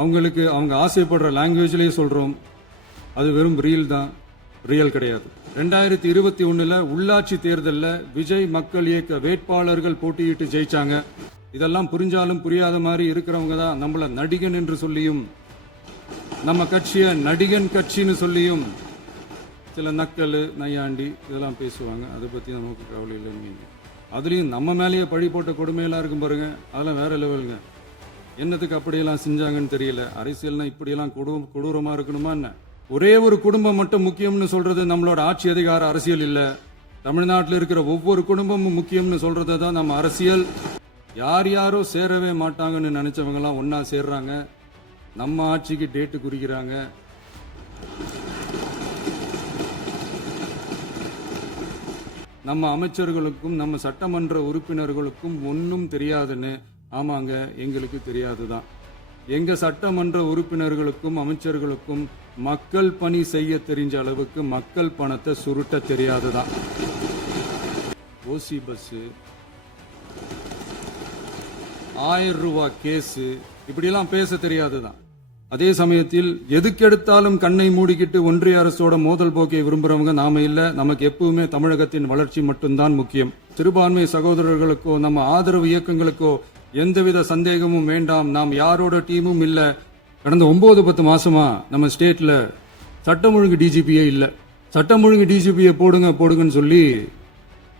அவங்களுக்கு அவங்க ஆசைப்படுற லாங்குவேஜ்லேயே சொல்கிறோம். அது வெறும் ரியல் கிடையாது. 2021 உள்ளாட்சி தேர்தலில் விஜய் மக்கள் இயக்க வேட்பாளர்கள் போட்டியிட்டு ஜெயிச்சாங்க. இதெல்லாம் புரிஞ்சாலும் புரியாத மாதிரி இருக்கிறவங்க தான் நம்மள நடிகன் என்று சொல்லியும் நம்ம கட்சியை நடிகன் கட்சின்னு சொல்லியும் சில நக்கல் நையாண்டி இதெல்லாம் பேசுவாங்க. அதை பற்றி நமக்கு கவலை இல்லைன்னு. அதுலேயும் நம்ம மேலேயே பழி போட்ட கொடுமையெல்லாம் இருக்கும் பாருங்க, அதெல்லாம் வேற லெவலுங்க. என்னத்துக்கு அப்படியெல்லாம் செஞ்சாங்கன்னு தெரியல. அரசியல்னா இப்படியெல்லாம் கொடூரமாக இருக்கணுமா என்ன? ஒரே ஒரு குடும்பம் மட்டும் முக்கியம்னு சொல்றது நம்மளோட ஆட்சி அதிகார அரசியல் இல்லை. தமிழ்நாட்டில் இருக்கிற ஒவ்வொரு குடும்பமும் முக்கியம்னு சொல்றது தான் நம்ம அரசியல். யாரோ சேரவே மாட்டாங்கன்னு நினைச்சவங்கலாம் ஒன்னா சேர்றாங்க. நம்ம ஆட்சிக்கு டேட்டு குறிக்கிறாங்க. நம்ம அமைச்சர்களுக்கும் நம்ம சட்டமன்ற உறுப்பினர்களுக்கும் ஒன்றும் தெரியாதுன்னு. ஆமாங்க, எங்களுக்கு தெரியாதுதான். எங்க சட்டமன்ற உறுப்பினர்களுக்கும் அமைச்சர்களுக்கும் மக்கள் பணி செய்ய தெரிஞ்ச அளவுக்கு மக்கள் பணத்தை சுருட்ட தெரியாதுதான். ஓசி பஸ், 1000 ரூபாய் கேஸு, இப்படிலாம் பேச தெரியாதுதான். அதே சமயத்தில் எதுக்கெடுத்தாலும் கண்ணை மூடிக்கிட்டு ஒன்றிய அரசோட மோதல் போக்கை விரும்புறவங்க நாம இல்ல. நமக்கு எப்பவுமே தமிழகத்தின் வளர்ச்சி மட்டும்தான் முக்கியம். சிறுபான்மை சகோதரர்களுக்கோ நம்ம ஆதரவு இயக்கங்களுக்கோ எந்தவித சந்தேகமும் வேண்டாம். நாம் யாரோட டீமும் இல்ல. கடந்த 9-10 மாசமா நம்ம ஸ்டேட்ல சட்டம் ஒழுங்கு டிஜிபியே இல்ல. சட்டம் ஒழுங்கு டிஜிபியை போடுங்கன்னு சொல்லி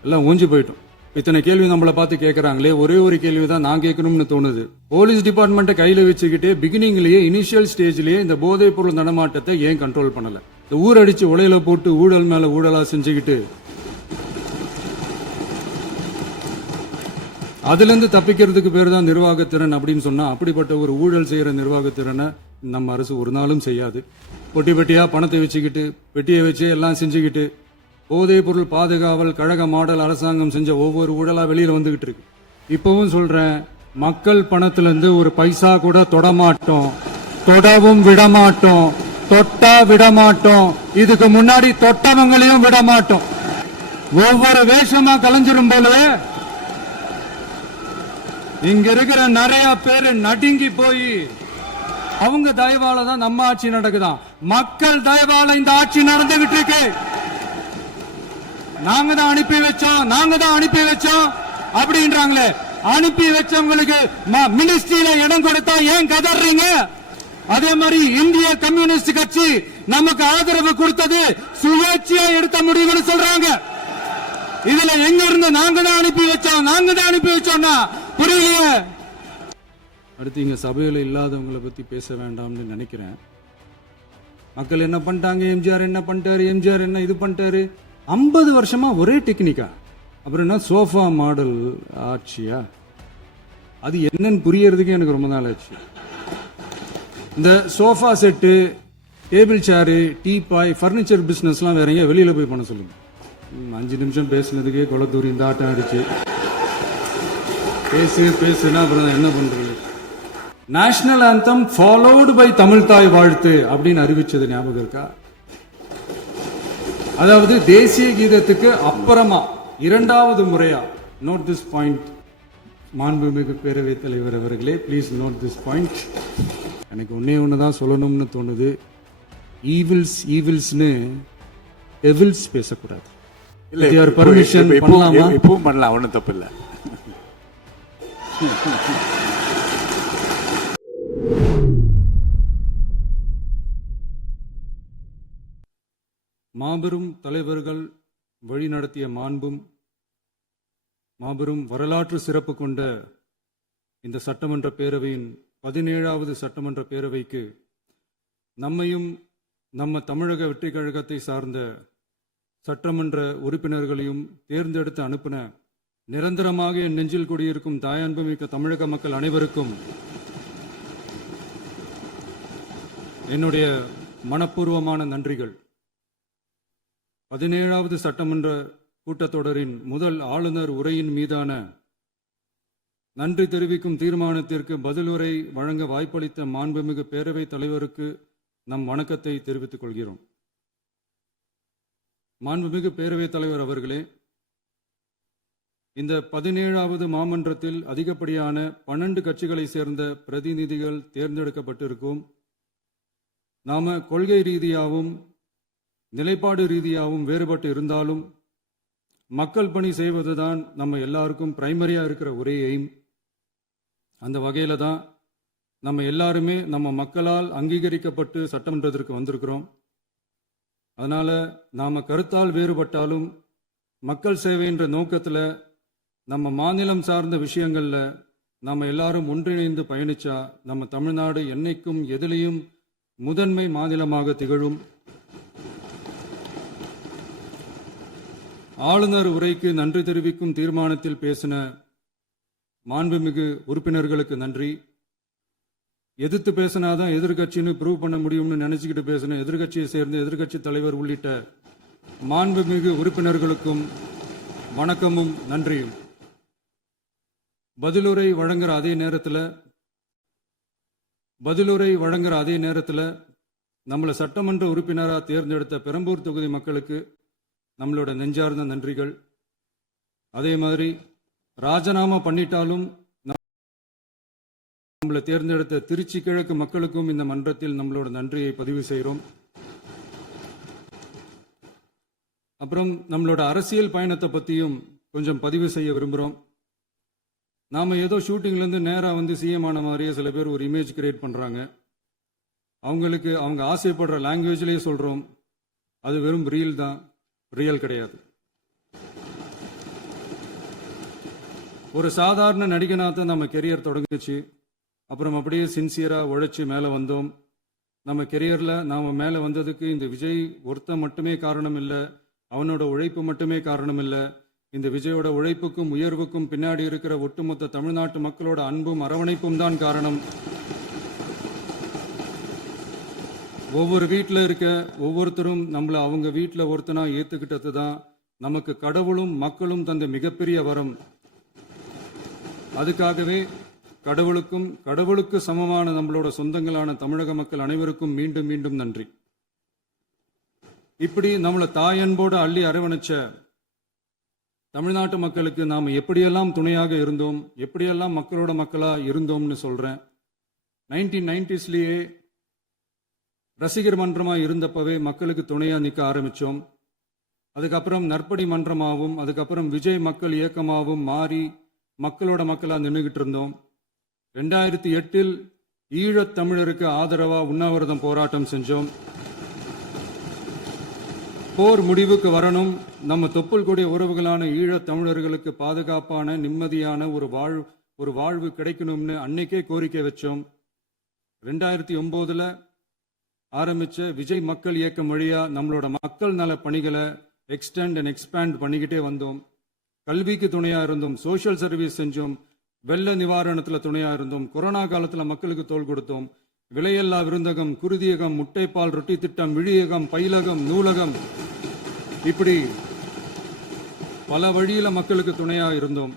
எல்லாம் ஓஞ்சி போயிட்டோம். இத்தனை கேள்வி நம்மளை பார்த்து கேட்கறாங்களே, ஒரே ஒரு கேள்வி தான் நான் கேட்கணும்னு தோணுது. போலீஸ் டிபார்ட்மெண்ட்டை கையில வச்சுக்கிட்டு பிகினிங்லயே இனிஷியல் ஸ்டேஜ்லயே இந்த போதைப் பொருள் நடமாட்டத்தை ஏன் கண்ட்ரோல் பண்ணல? இந்த ஊரடிச்சு உலையில போட்டு ஊழல் மேல ஊழலா செஞ்சுக்கிட்டு அதுல இருந்து தப்பிக்கிறதுக்கு பேர் தான் நிர்வாகத்திறன் அப்படின்னு சொன்னா, அப்படிப்பட்ட ஒரு ஊழல் செய்யற நிர்வாகத்திறனை நம்ம அரசு ஒரு நாளும் செய்யாது. பொட்டி பெட்டியா பணத்தை வச்சுக்கிட்டு பெட்டியை வச்சு எல்லாம் செஞ்சுக்கிட்டு போதைப் பொருள் பாதுகாவல் கழக மாடல் அரசாங்கம் செஞ்ச ஒவ்வொரு ஊழலா வெளியில வந்துகிட்டு இருக்கு. இப்பவும் சொல்றேன், மக்கள் பணத்திலிருந்து ஒரு பைசா கூட தொடமாட்டோம், தொடவும் விடமாட்டோம், தொட்டா விடமாட்டோம். இதுக்கு முன்னாடி தொட்டவங்களையும் விடமாட்டோம். ஒவ்வொரு வேஷமா கலைஞ்சிரும் போல இங்க இருக்கிற நிறைய பேரு நடுங்கி போய் அவங்க தயவால தான் நம்ம ஆட்சி நடக்குதான். மக்கள் தயவால இந்த ஆட்சி நடந்துகிட்டு இருக்கு. நாங்க தான் அனுப்பி வச்சோம் அப்படின்றாங்களே. அனுப்பி வச்சவங்களுக்கு மினிஸ்ட்ரியில இடம் கொடுத்தா ஏன் கதறீங்க? அதே மாதிரி இந்திய கம்யூனிஸ்ட் கட்சி நமக்கு ஆதரவு கொடுத்தது சுயேட்சையா எடுத்த முடிவுன்னு சொல்றாங்க. இதுல எங்க இருந்து நாங்க தான் அனுப்பி வச்சோம்னா புரியலையே. அடுத்து இங்க சபையில இல்லாதவங்களை பத்தி பேச வேண்டாம்னு நினைக்கிறேன். மக்கள் என்ன பண்ணிட்டாங்க, எம்ஜிஆர் என்ன பண்ணிட்டாரு, எம்ஜிஆர் என்ன இது பண்ணிட்டாரு. 50 வருஷமா ஒரே டெக்னிக்கா? அப்புறம் என்ன சோஃபா மாடல் ஆட்சியா? அது என்னன்னு புரியறதுக்கு எனக்கு ரொம்ப நாள் ஆச்சு. இந்த sofa set, table chair, teapoy, furniture பிசினஸ்லாம் வேற எங்க வெளியில போய் பண்ண சொல்லுங்க. 5 நிமிஷம் பேசுனதுக்கே கொலத்தூரி இந்த ஆட்டம் ஆயிடுச்சு. பேசுனா அப்புறம் என்ன பண்றது? National anthem followed by Tamil Thai Vazhthu அப்படின்னு அறிவிச்சது ஞாபகம் இருக்கா? அதாவது தேசிய கீதத்துக்கு அப்புறமா 2வது முறையா. நோட் திஸ் பாயிண்ட் மாண்புமிகு பேரவைத் தலைவர் அவர்களே, ப்ளீஸ் நோட் திஸ் பாயிண்ட். எனக்கு ஒண்ணுதான் சொல்லணும்னு தோணுது. ஈவில்ஸ்னு எவில்ஸ் பேசக்கூடாது. இல்ல பர்மிஷன் பண்ணலாமா? இப்பவும் பண்ணலாம், ஒன்றும் தப்பு இல்லை. மாபெரும் தலைவர்கள் வழிநடத்திய மாண்பும் மாபெரும் வரலாற்று சிறப்பு கொண்ட இந்த சட்டமன்ற பேரவையின் 17வது சட்டமன்ற பேரவைக்கு நம்மையும் நம்ம தமிழக வெற்றி கழகத்தை சார்ந்த சட்டமன்ற உறுப்பினர்களையும் தேர்ந்தெடுத்து அனுப்பின நிரந்தரமாக என் நெஞ்சில் குடியிருக்கும் தாயன்புமிக்க தமிழக மக்கள் அனைவருக்கும் என்னுடைய மனப்பூர்வமான நன்றிகள். 17வது சட்டமன்ற கூட்டத்தொடரின் முதல் ஆளுநர் உரையின் மீதான நன்றி தெரிவிக்கும் தீர்மானத்திற்கு பதிலுரை வழங்க வாய்ப்பளித்த மாண்புமிகு பேரவைத் தலைவருக்கு நம் வணக்கத்தை தெரிவித்துக் கொள்கிறோம். மாண்புமிகு பேரவைத் தலைவர் அவர்களே, இந்த 17வது மாமன்றத்தில் அதிகப்படியான 12 கட்சிகளை சேர்ந்த பிரதிநிதிகள் தேர்ந்தெடுக்கப்பட்டிருக்கும். நாம கொள்கை ரீதியாகவும் நிலைப்பாடு ரீதியாகவும் வேறுபட்டு இருந்தாலும் மக்கள் பணி செய்வதுதான் நம்ம எல்லாருக்கும் பிரைமரியா இருக்கிற ஒரே எய்ம். அந்த வகையில தான் நம்ம எல்லாருமே நம்ம மக்களால் அங்கீகரிக்கப்பட்டு சட்டமன்றத்திற்கு வந்திருக்கிறோம். அதனால நாம கருத்தால் வேறுபட்டாலும் மக்கள் சேவை என்ற நோக்கத்தில் நம்ம மாநிலம் சார்ந்த விஷயங்கள்ல நாம எல்லாரும் ஒன்றிணைந்து பயணிச்சா நம்ம தமிழ்நாடு என்னைக்கும் எதிலையும் முதன்மை மாநிலமாக திகழும். ஆளுநர் உரைக்கு நன்றி தெரிவிக்கும் தீர்மானத்தில் பேசின மாண்புமிகு உறுப்பினர்களுக்கு நன்றி. எதிர்த்து பேசினாதான் எதிர்கட்சின்னு ப்ரூவ் பண்ண முடியும்னு நினைச்சுக்கிட்டு பேசின எதிர்கட்சியை சேர்ந்த எதிர்கட்சி தலைவர் உள்ளிட்ட மாண்புமிகு உறுப்பினர்களுக்கும் வணக்கமும் நன்றியும். பதிலுரை வழங்குற அதே நேரத்தில் நம்மளை சட்டமன்ற உறுப்பினராக தேர்ந்தெடுத்த பெரம்பூர் தொகுதி மக்களுக்கு நம்மளோட நெஞ்சார்ந்த நன்றிகள். அதே மாதிரி ராஜினாமா பண்ணிட்டாலும் நம்மளை தேர்ந்தெடுத்த திருச்சி கிழக்கு மக்களுக்கும் இந்த மன்றத்தில் நம்மளோட நன்றியை பதிவு செய்கிறோம். அப்புறம் நம்மளோட அரசியல் பயணத்தை பற்றியும் கொஞ்சம் பதிவு செய்ய விரும்புகிறோம். நாம் ஏதோ ஷூட்டிங்லேருந்து நேராக வந்து சிஎம் ஆன மாதிரியே சில பேர் ஒரு இமேஜ் கிரியேட் பண்ணுறாங்க. அவங்களுக்கு அவங்க ஆசைப்படுற லாங்குவேஜ்லேயே சொல்கிறோம், அது வெறும் ரீல் தான், ரியல் கிடையாது. ஒரு சாதாரண நடிகனாக நம்ம கெரியர் தொடங்குச்சு. அப்புறம் அப்படியே சின்சியராக உழைச்சி மேலே வந்தோம். நம்ம கெரியரில் நாம் மேலே வந்ததுக்கு இந்த விஜய் ஒருத்தன் மட்டுமே காரணம் இல்லை, அவனோட உழைப்பு மட்டுமே காரணம் இல்லை. இந்த விஜயோட உழைப்புக்கும் உயர்வுக்கும் பின்னாடி இருக்கிற ஒட்டுமொத்த தமிழ்நாட்டு மக்களோட அன்பும் அரவணைப்பும் தான் காரணம். ஒவ்வொரு வீட்டில் இருக்க ஒவ்வொருத்தரும் நம்மளை அவங்க வீட்டில் ஒருத்தனா ஏற்றுக்கிட்டது தான் நமக்கு கடவுளும் மக்களும் தந்த மிகப்பெரிய வரம். அதுக்காகவே கடவுளுக்கு சமமான நம்மளோட சொந்தங்களான தமிழக மக்கள் அனைவருக்கும் மீண்டும் மீண்டும் நன்றி. இப்படி நம்மளை தாயன்போடு அள்ளி அரவணைச்ச தமிழ்நாட்டு மக்களுக்கு நாம் எப்படியெல்லாம் துணையாக இருந்தோம், எப்படியெல்லாம் மக்களோட மக்களா இருந்தோம்னு சொல்றேன். 1990ஸ்லயே ரசிகர் மன்றமா இருந்தப்பவே மக்களுக்கு துணையா நிற்க ஆரம்பிச்சோம். அதுக்கப்புறம் நற்படி மன்றமாகவும் அதுக்கப்புறம் விஜய் மக்கள் இயக்கமாகவும் மாறி மக்களோட மக்களா நின்றுகிட்டு இருந்தோம். 2008 ஈழத் தமிழருக்கு ஆதரவா உண்ணாவிரதம் போராட்டம் செஞ்சோம். போர் முடிவுக்கு வரணும், நம்ம தொப்புள் கூடிய உறவுகளான ஈழத் தமிழர்களுக்கு பாதுகாப்பான நிம்மதியான ஒரு வாழ்வு கிடைக்கணும்னு அன்னைக்கே கோரிக்கை வச்சோம். 2009 ஆரம்பிச்ச விஜய் மக்கள் இயக்கம் வழியா நம்மளோட மக்கள் நல பணிகளை எக்ஸ்டெண்ட் அண்ட் எக்ஸ்பேண்ட் பண்ணிக்கிட்டே வந்தோம். கல்விக்கு துணையா இருந்தோம், சோஷியல் சர்வீஸ் செஞ்சோம், வெள்ள நிவாரணத்துல துணையா இருந்தோம், கொரோனா காலத்துல மக்களுக்கு தோள் கொடுத்தோம். விலையில்லா விருந்தகம், குருதியகம், முட்டைப்பால் ரொட்டி திட்டம், விழியகம், பயிலகம், நூலகம், இப்படி பல வழியில மக்களுக்கு துணையா இருந்தோம்.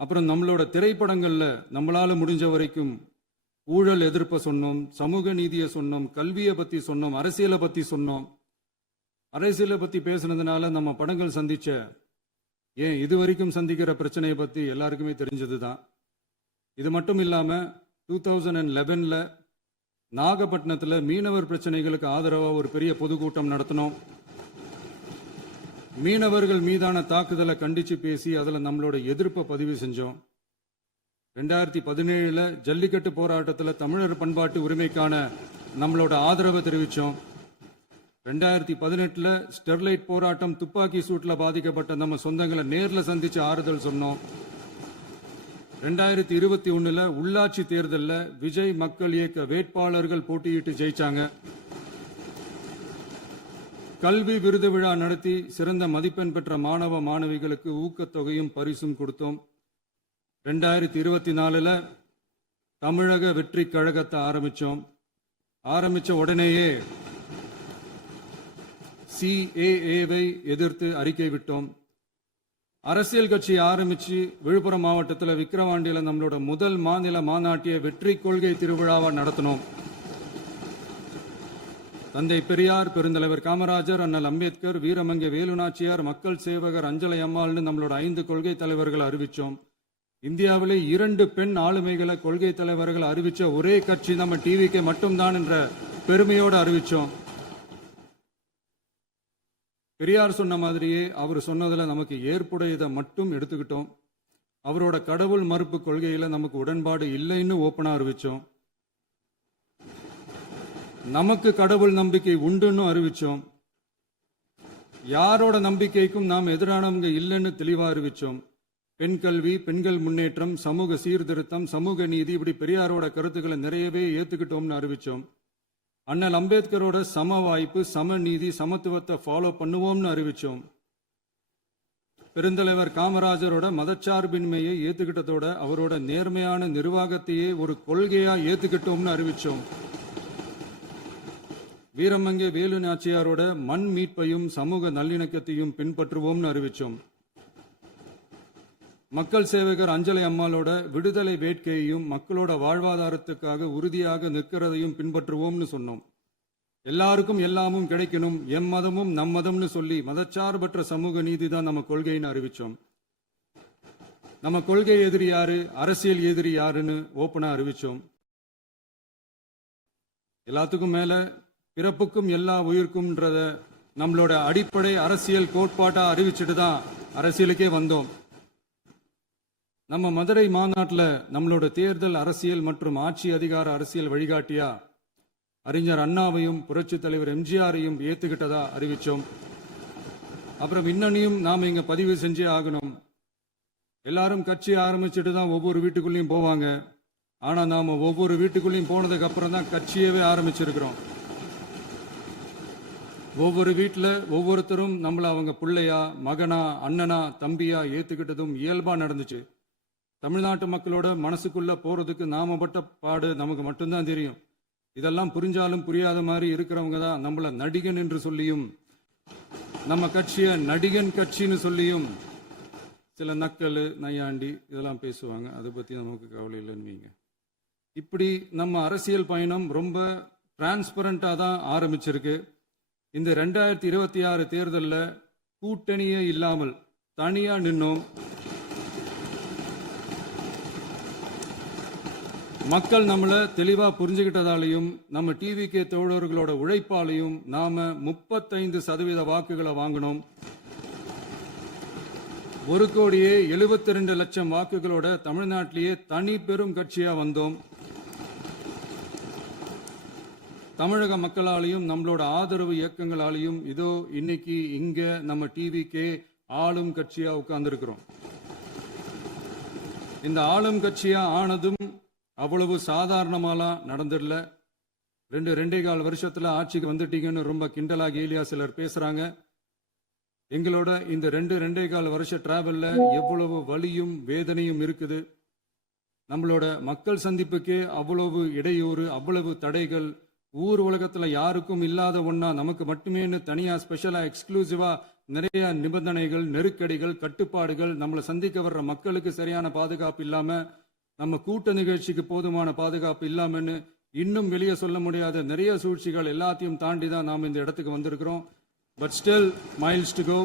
அப்புறம் நம்மளோட திரைப்படங்கள்ல நம்மளால முடிஞ்ச வரைக்கும் ஊழல் எதிர்ப்பை சொன்னோம், சமூக நீதியை சொன்னோம், கல்வியை பத்தி சொன்னோம், அரசியலை பத்தி சொன்னோம். அரசியலை பத்தி பேசுனதுனால நம்ம படங்கள் சந்திச்ச இது வரைக்கும் சந்திக்கிற பிரச்சனையை பத்தி எல்லாருக்குமே தெரிஞ்சதுதான். இது மட்டும் இல்லாம 2011 நாகப்பட்டினத்துல மீனவர் பிரச்சனைகளுக்கு ஆதரவா ஒரு பெரிய பொதுக்கூட்டம் நடத்தினோம். மீனவர்கள் மீதான தாக்குதலை கண்டிச்சு பேசி அதுல நம்மளோட எதிர்ப்பை பதிவு செஞ்சோம். 2017 ஜல்லிக்கட்டு போராட்டத்தில் தமிழர் பண்பாட்டு உரிமைக்கான நம்மளோட ஆதரவை தெரிவித்தோம். 2018 ஸ்டெர்லைட் போராட்டம், துப்பாக்கி சூட்டில் பாதிக்கப்பட்ட நம்ம சொந்தங்களை நேரில் சந்திச்சு ஆறுதல் சொன்னோம். 2021 உள்ளாட்சி தேர்தலில் விஜய் மக்கள் இயக்க வேட்பாளர்கள் போட்டியிட்டு ஜெயிச்சாங்க. கல்வி விருது விழா நடத்தி சிறந்த மதிப்பெண் பெற்ற மாணவ மாணவிகளுக்கு ஊக்கத்தொகையும் பரிசும் கொடுத்தோம். 2024 தமிழக வெற்றி கழகத்தை ஆரம்பிச்ச உடனேயே CAA-வை எதிர்த்து அறிக்கை விட்டோம். அரசியல் கட்சி ஆரம்பிச்சு விழுப்புரம் மாவட்டத்தில் விக்கிரவாண்டியில் நம்மளோட முதல் மாநில மாநாட்டிய வெற்றி கொள்கை திருவிழாவை நடத்தினோம். தந்தை பெரியார், பெருந்தலைவர் காமராஜர், அண்ணல் அம்பேத்கர், வீரமங்கை வேலுநாச்சியார், மக்கள் சேவகர் அஞ்சலை அம்மாள்னு நம்மளோட 5 கொள்கை தலைவர்களை அறிவிச்சோம். இந்தியாவிலே 2 பெண் ஆளுமைகளை கொள்கை தலைவர்கள் அறிவிச்ச ஒரே கட்சி நம்ம டிவிக்கு மட்டும்தான் என்ற பெருமையோடு அறிவிச்சோம். பெரியார் சொன்ன மாதிரியே அவர் சொன்னதுல நமக்கு ஏற்புடையதை மட்டும் எடுத்துக்கிட்டோம். அவரோட கடவுள் மறுப்பு கொள்கையில நமக்கு உடன்பாடு இல்லைன்னு ஓப்பனா அறிவிச்சோம். நமக்கு கடவுள் நம்பிக்கை உண்டுன்னு அறிவிச்சோம். யாரோட நம்பிக்கைக்கும் நாம் எதிரானவங்க இல்லைன்னு தெளிவா அறிவிச்சோம். பெண் கல்வி, பெண்கள் முன்னேற்றம், சமூக சீர்திருத்தம், சமூக நீதி, இப்படி பெரியாரோட கருத்துக்களை நிறையவே ஏத்துக்கிட்டோம்னு அறிவிச்சோம். அண்ணல் அம்பேத்கரோட சம வாய்ப்பு, சம நீதி, சமத்துவத்தை ஃபாலோ பண்ணுவோம்னு அறிவிச்சோம். பெருந்தலைவர் காமராஜரோட மதச்சார்பின்மையை ஏத்துக்கிட்டதோட அவரோட நேர்மையான நிர்வாகத்தையே ஒரு கொள்கையா ஏத்துக்கிட்டோம்னு அறிவிச்சோம். வீரமங்கை வேலு நாச்சியாரோட மண் மீட்பையும் சமூக நல்லிணக்கத்தையும் பின்பற்றுவோம்னு அறிவிச்சோம். மக்கள் சேவகர் அஞ்சலை அம்மாளோட விடுதலை வேட்கையையும் மக்களோட வாழ்வாதாரத்துக்காக உறுதியாக நிற்கிறதையும் பின்பற்றுவோம்னு சொன்னோம். எல்லாருக்கும் எல்லாமும் கிடைக்கணும், எம் மதமும் நம் மதம்னு சொல்லி மதச்சார்பற்ற சமூக நீதி தான் நம்ம கொள்கைன்னு அறிவிச்சோம். நம்ம கொள்கை எதிரி யாரு, அரசியல் எதிரி யாருன்னு ஓப்பனா அறிவிச்சோம். எல்லாத்துக்கும் மேல பிறப்புக்கும் எல்லா உயிருக்கும்ன்றத நம்மளோட அடிப்படை அரசியல் கோட்பாட்டா அறிவிச்சுட்டு தான் அரசியலுக்கே வந்தோம். நம்ம மதுரை மாநாட்டில் நம்மளோட தேர்தல் அரசியல் மற்றும் ஆட்சி அதிகார அரசியல் வழிகாட்டியா அறிஞர் அண்ணாவையும் புரட்சி தலைவர் எம்ஜிஆரையும் ஏத்துக்கிட்டதா அறிவிச்சோம். அப்புறம் இன்னனையும் நாம இங்க பதிவு செஞ்சே ஆகணும். எல்லாரும் கட்சி ஆரம்பிச்சுட்டு தான் ஒவ்வொரு வீட்டுக்குள்ளேயும் போவாங்க. ஆனா நாம ஒவ்வொரு வீட்டுக்குள்ளேயும் போனதுக்கு அப்புறம் தான் கட்சியவே ஆரம்பிச்சிருக்கிறோம். ஒவ்வொரு வீட்டில் ஒவ்வொருத்தரும் நம்மள அவங்க பிள்ளையா, மகனா, அண்ணனா, தம்பியா ஏத்துக்கிட்டதும் இயல்பா நடந்துச்சு. தமிழ்நாட்டு மக்களோட மனசுக்குள்ள போறதுக்கு நாம பட்ட பாடு நமக்கு மட்டும்தான் தெரியும். இதெல்லாம் புரிஞ்சாலும் புரியாத மாதிரி இருக்கிறவங்க தான் நம்மள நடிகன் என்று சொல்லியும் நம்ம கட்சிய நடிகன் கட்சின்னு சொல்லியும் சில நக்கல், நையாண்டி இதெல்லாம் பேசுவாங்க. அதை பத்தி நமக்கு கவலை இல்லைன்னு. இப்படி நம்ம அரசியல் பயணம் ரொம்ப டிரான்ஸ்பரண்டா தான் ஆரம்பிச்சிருக்கு. இந்த 2026 தேர்தலில் கூட்டணியே இல்லாமல் தனியா நின்னோம். மக்கள் நம்மளை தெளிவா புரிஞ்சுக்கிட்டதாலையும் நம்ம டிவிகே தோழர்களோட உழைப்பாலையும் நாம 35% வாக்குகளை வாங்கினோம். 1,72,00,000 வாக்குகளோட தமிழ்நாட்டிலேயே தனி பெரும் கட்சியா வந்தோம். தமிழக மக்களாலையும் நம்மளோட ஆதரவு இயக்கங்களாலையும் இதோ இன்னைக்கு இங்க நம்ம டிவிக்கே ஆளும் கட்சியா உட்கார்ந்துருக்கிறோம். இந்த ஆளும் கட்சியா ஆனதும் அவ்வளவு சாதாரணமாலாம் நடந்துடல. 2.25 வருஷத்துல ஆட்சிக்கு வந்துட்டீங்கன்னு ரொம்ப கிண்டலா கேலியா சிலர் பேசுறாங்க. எங்களோட இந்த 2.25 வருஷ டிராவல்ல எவ்வளவு வலியும் வேதனையும் இருக்குது. நம்மளோட மக்கள் சந்திப்புக்கே அவ்வளவு இடையூறு, அவ்வளவு தடைகள், ஊர் உலகத்துல யாருக்கும் இல்லாத ஒன்னா நமக்கு மட்டுமேன்னு தனியா ஸ்பெஷலா எக்ஸ்க்ளூசிவா நிறைய நிபந்தனைகள், நெருக்கடிகள், கட்டுப்பாடுகள், நம்மளை சந்திக்க வர்ற மக்களுக்கு சரியான பாதுகாப்பு இல்லாம, நம்ம கூட்ட நிகழ்ச்சிக்கு போதுமான பாதுகாப்பு இல்லாமன்னு இன்னும் வெளியே சொல்ல முடியாத நிறைய சூழ்ச்சிகள் எல்லாத்தையும் தாண்டி தான் நாம் இந்த இடத்துக்கு வந்திருக்கிறோம். But still miles to go.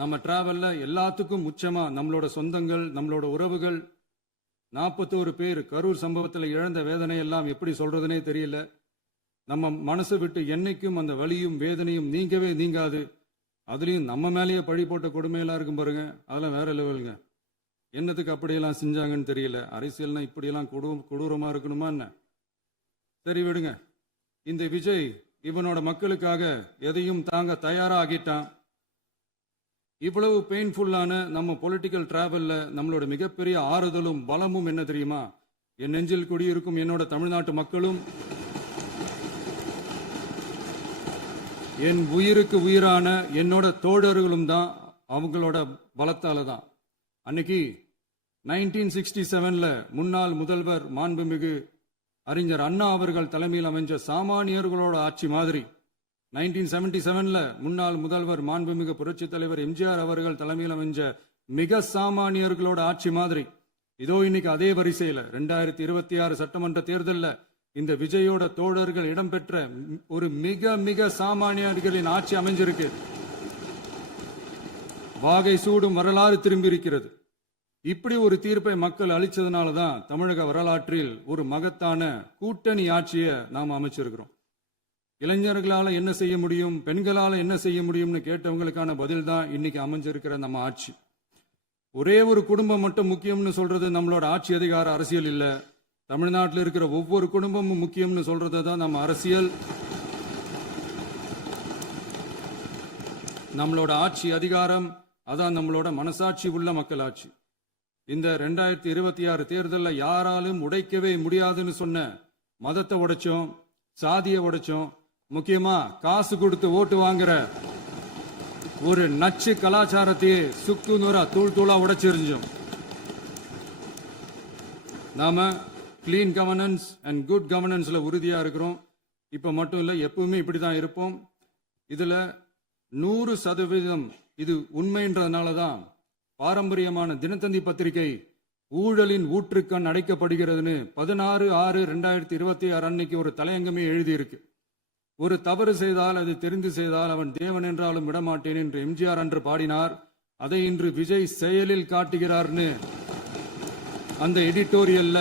நம்ம டிராவல்ல எல்லாத்துக்கும் உச்சமா நம்மளோட சொந்தங்கள், நம்மளோட உறவுகள், 41 பேர் கரூர் சம்பவத்தில் இழந்த வேதனை எல்லாம் எப்படி சொல்றதுனே தெரியல. நம்ம மனசு விட்டு என்னைக்கும் அந்த வலியும் வேதனையும் நீங்கவே நீங்காது. அதுலயும் நம்ம மேலேயே பழி போட்ட கொடுமையெல்லாம் இருக்கும் பாருங்க, அதெல்லாம் வேற லெவலுங்க. என்னத்துக்கு அப்படியெல்லாம் செஞ்சாங்கன்னு தெரியல. அரசியல்னா இப்படியெல்லாம் கொடூரமா இருக்கணுமா என்ன? சரி விடுங்க. இந்த விஜய் இவனோட மக்களுக்காக எதையும் தாங்க தயாரா ஆகிட்டான். இவ்வளவு பெயின்ஃபுல்லான நம்ம பொலிட்டிக்கல் டிராவல்ல நம்மளோட மிகப்பெரிய ஆறுதலும் பலமும் என்ன தெரியுமா? என் நெஞ்சில் குடியிருக்கும் என்னோட தமிழ்நாட்டு மக்களும், என் உயிருக்கு உயிரான என்னோட தோழர்களும் தான். அவங்களோட பலத்தால தான். அன்னைக்கு 1967 முன்னாள் முதல்வர் மாண்புமிகு அறிஞர் அண்ணா அவர்கள் தலைமையில் அமைஞ்ச சாமானியர்களோட ஆட்சி மாதிரி, 1977 முன்னாள் முதல்வர் மாண்புமிகு புரட்சி தலைவர் எம்ஜிஆர் அவர்கள் தலைமையில் அமைஞ்ச மிக சாமானியர்களோட ஆட்சி மாதிரி, இதோ இன்னைக்கு அதே வரிசையில 2026 சட்டமன்ற தேர்தலில் இந்த விஜயோட தோழர்கள் இடம்பெற்ற ஒரு மிக மிக சாமானியர்களின் ஆட்சி அமைஞ்சிருக்கு. வாகை சூடும் வரலாறு திரும்பி இருக்கிறது. இப்படி ஒரு தீர்ப்பை மக்கள் அளிச்சதுனால தான் தமிழக வரலாற்றில் ஒரு மகத்தான கூட்டணி ஆட்சியை நாம் அமைச்சிருக்கிறோம். இளைஞர்களால என்ன செய்ய முடியும், பெண்களால என்ன செய்ய முடியும்னு கேட்டவங்களுக்கான பதில் தான் இன்னைக்கு அமைஞ்சிருக்கிற நம்ம ஆட்சி. ஒரே ஒரு குடும்பம் மட்டும் முக்கியம்னு சொல்றது நம்மளோட ஆட்சி அதிகார அரசியல் இல்ல. தமிழ்நாட்டில் இருக்கிற ஒவ்வொரு குடும்பமும் முக்கியம்னு சொல்றது தான் நம்ம அரசியல். நம்மளோட ஆட்சி அதிகாரம் அதான் நம்மளோட மனசாட்சி உள்ள மக்களாட்சி. இந்த 2026 தேர்தலில் யாராலும் உடைக்கவே முடியாதுன்னு சொன்ன மதத்தை உடைச்சோம், சாதியை உடைச்சோம், முக்கியமா காசு கொடுத்து ஓட்டு வாங்குற ஒரு நச்சு கலாச்சாரத்தையே சுக்கு நூறா தூள் தூளா உடைச்சிருந்தோம். நாம கிளீன் கவர்னன்ஸ் அண்ட் குட் கவர்னன்ஸ்ல உறுதியா இருக்கிறோம். இப்ப மட்டும் இல்ல, எப்பவுமே இப்படிதான் இருப்போம். இதுல 100% இது உண்மைன்றதுனால தான் பாரம்பரியமான தினத்தந்தி பத்திரிகை ஊழலின் ஊற்றுக்கண் அடைக்கப்படுகிறதுன்னு 16/6/2026 அன்னைக்கு ஒரு தலையங்கமே எழுதியிருக்கு. ஒரு தவறு செய்தால் அது தெரிந்து செய்தால் அவன் தேவன் என்றாலும் விடமாட்டேன் என்று எம்ஜிஆர் அன்று பாடினார். அதை இன்று விஜய் செயலில் காட்டுகிறார்னு அந்த எடிட்டோரியல்ல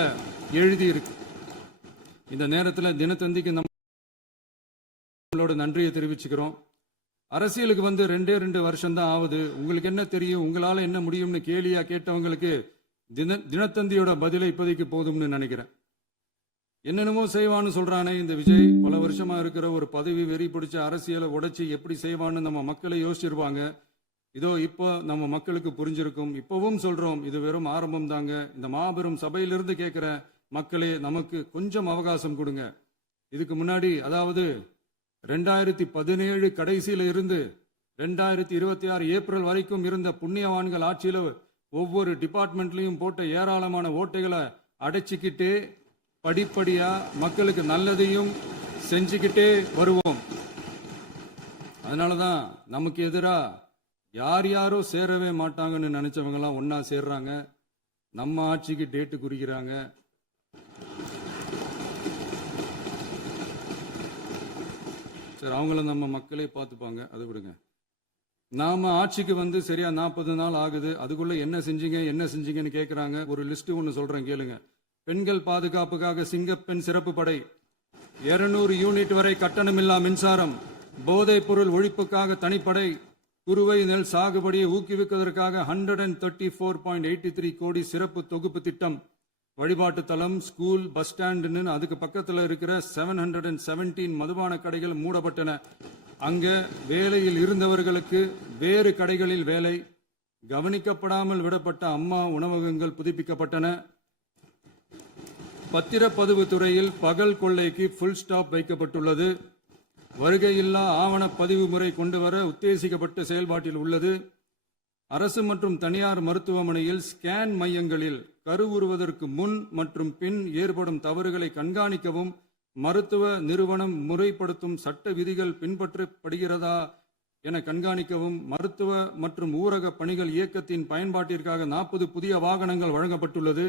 எழுதியிருக்கு. இந்த நேரத்தில் தினத்தந்திக்கு நம்மளோட நன்றியை தெரிவிச்சுக்கிறோம். அரசியலுக்கு வந்து 2 வருஷம் தான் ஆகுது. உங்களுக்கு என்ன தெரியும், உங்களால என்ன முடியும்னு கேலியா கேட்டவங்களுக்கு தினத்தந்தியோட பதிலை இப்போதைக்கு போதும்னு நினைக்கிறேன். என்னென்னமோ செய்வான்னு சொல்றானே இந்த விஜய், பல வருஷமா இருக்கிற ஒரு பதவி வெறி பிடிச்ச அரசியலை உடைச்சி எப்படி செய்வான்னு நம்ம மக்களை யோசிச்சிருவாங்க. இதோ இப்போ நம்ம மக்களுக்கு புரிஞ்சிருக்கும். இப்பவும் சொல்றோம், இது வெறும் ஆரம்பம் தாங்க. இந்த மாபெரும் சபையிலிருந்து கேட்கிற மக்களே, நமக்கு கொஞ்சம் அவகாசம் கொடுங்க. இதுக்கு முன்னாடி, அதாவது 2017 கடைசியில இருந்து 2026 ஏப்ரல் வரைக்கும் இருந்த புண்ணியவான்கள் ஆட்சியில ஒவ்வொரு டிபார்ட்மெண்ட்லயும் போட்ட ஏராளமான ஓட்டைகளை அடைச்சிக்கிட்டே படிப்படியா மக்களுக்கு நல்லதையும் செஞ்சுக்கிட்டே வருவோம். அதனாலதான் நமக்கு எதிரா யார் யாரோ சேரவே மாட்டாங்கன்னு நினைச்சவங்க எல்லாம் ஒன்னா சேர்றாங்க. நம்ம ஆட்சிக்கு டேட்டு குறிக்கிறாங்க. சரி, அவங்கள நம்ம மக்களே பார்த்துப்பாங்க, அதை விடுங்க. நாம ஆட்சிக்கு வந்து சரியா 40 நாள் ஆகுது. அதுக்குள்ள என்ன செஞ்சீங்கன்னு கேட்கிறாங்க. ஒரு லிஸ்ட் ஒன்று சொல்றேன் கேளுங்க. பெண்கள் பாதுகாப்புக்காக சிங்கப்பெண் சிறப்பு படை, 200 யூனிட் வரை கட்டணமில்லா மின்சாரம், போதைப் பொருள் ஒழிப்புக்காக தனிப்படை, குறுவை நெல் சாகுபடியை ஊக்குவிப்பதற்காக 134.83 கோடி சிறப்பு தொகுப்பு திட்டம், வழிபாட்டு தலம், ஸ்கூல், பஸ் ஸ்டாண்டுன்னு அதுக்கு பக்கத்தில் இருக்கிற 717 மதுபான கடைகள் மூடப்பட்டன. அங்க வேலையில் இருந்தவர்களுக்கு வேறு கடைகளில் வேலை, கவனிக்கப்படாமல் விடப்பட்ட அம்மா உணவகங்கள் புதுப்பிக்கப்பட்டன. பத்திரப்பதிவு துறையில் பகல் கொள்ளைக்கு ஃபுல் ஸ்டாப் வைக்கப்பட்டுள்ளது. வருகையில்லா ஆவண பதிவு முறை கொண்டுவர உத்தேசிக்கப்பட்ட செயல்பாட்டில் உள்ளது. அரசு மற்றும் தனியார் மருத்துவமனையில் ஸ்கேன் மையங்களில் கருவுறுவதற்கு முன் மற்றும் பின் ஏற்படும் தவறுகளை கண்காணிக்கவும், மருத்துவ நிறுவனம் முறைப்படுத்தும் சட்ட விதிகள் பின்பற்றப்படுகிறதா என கண்காணிக்கவும், மருத்துவ மற்றும் ஊரக பணிகள் இயக்கத்தின் பயன்பாட்டிற்காக 40 புதிய வாகனங்கள் வழங்கப்பட்டுள்ளது.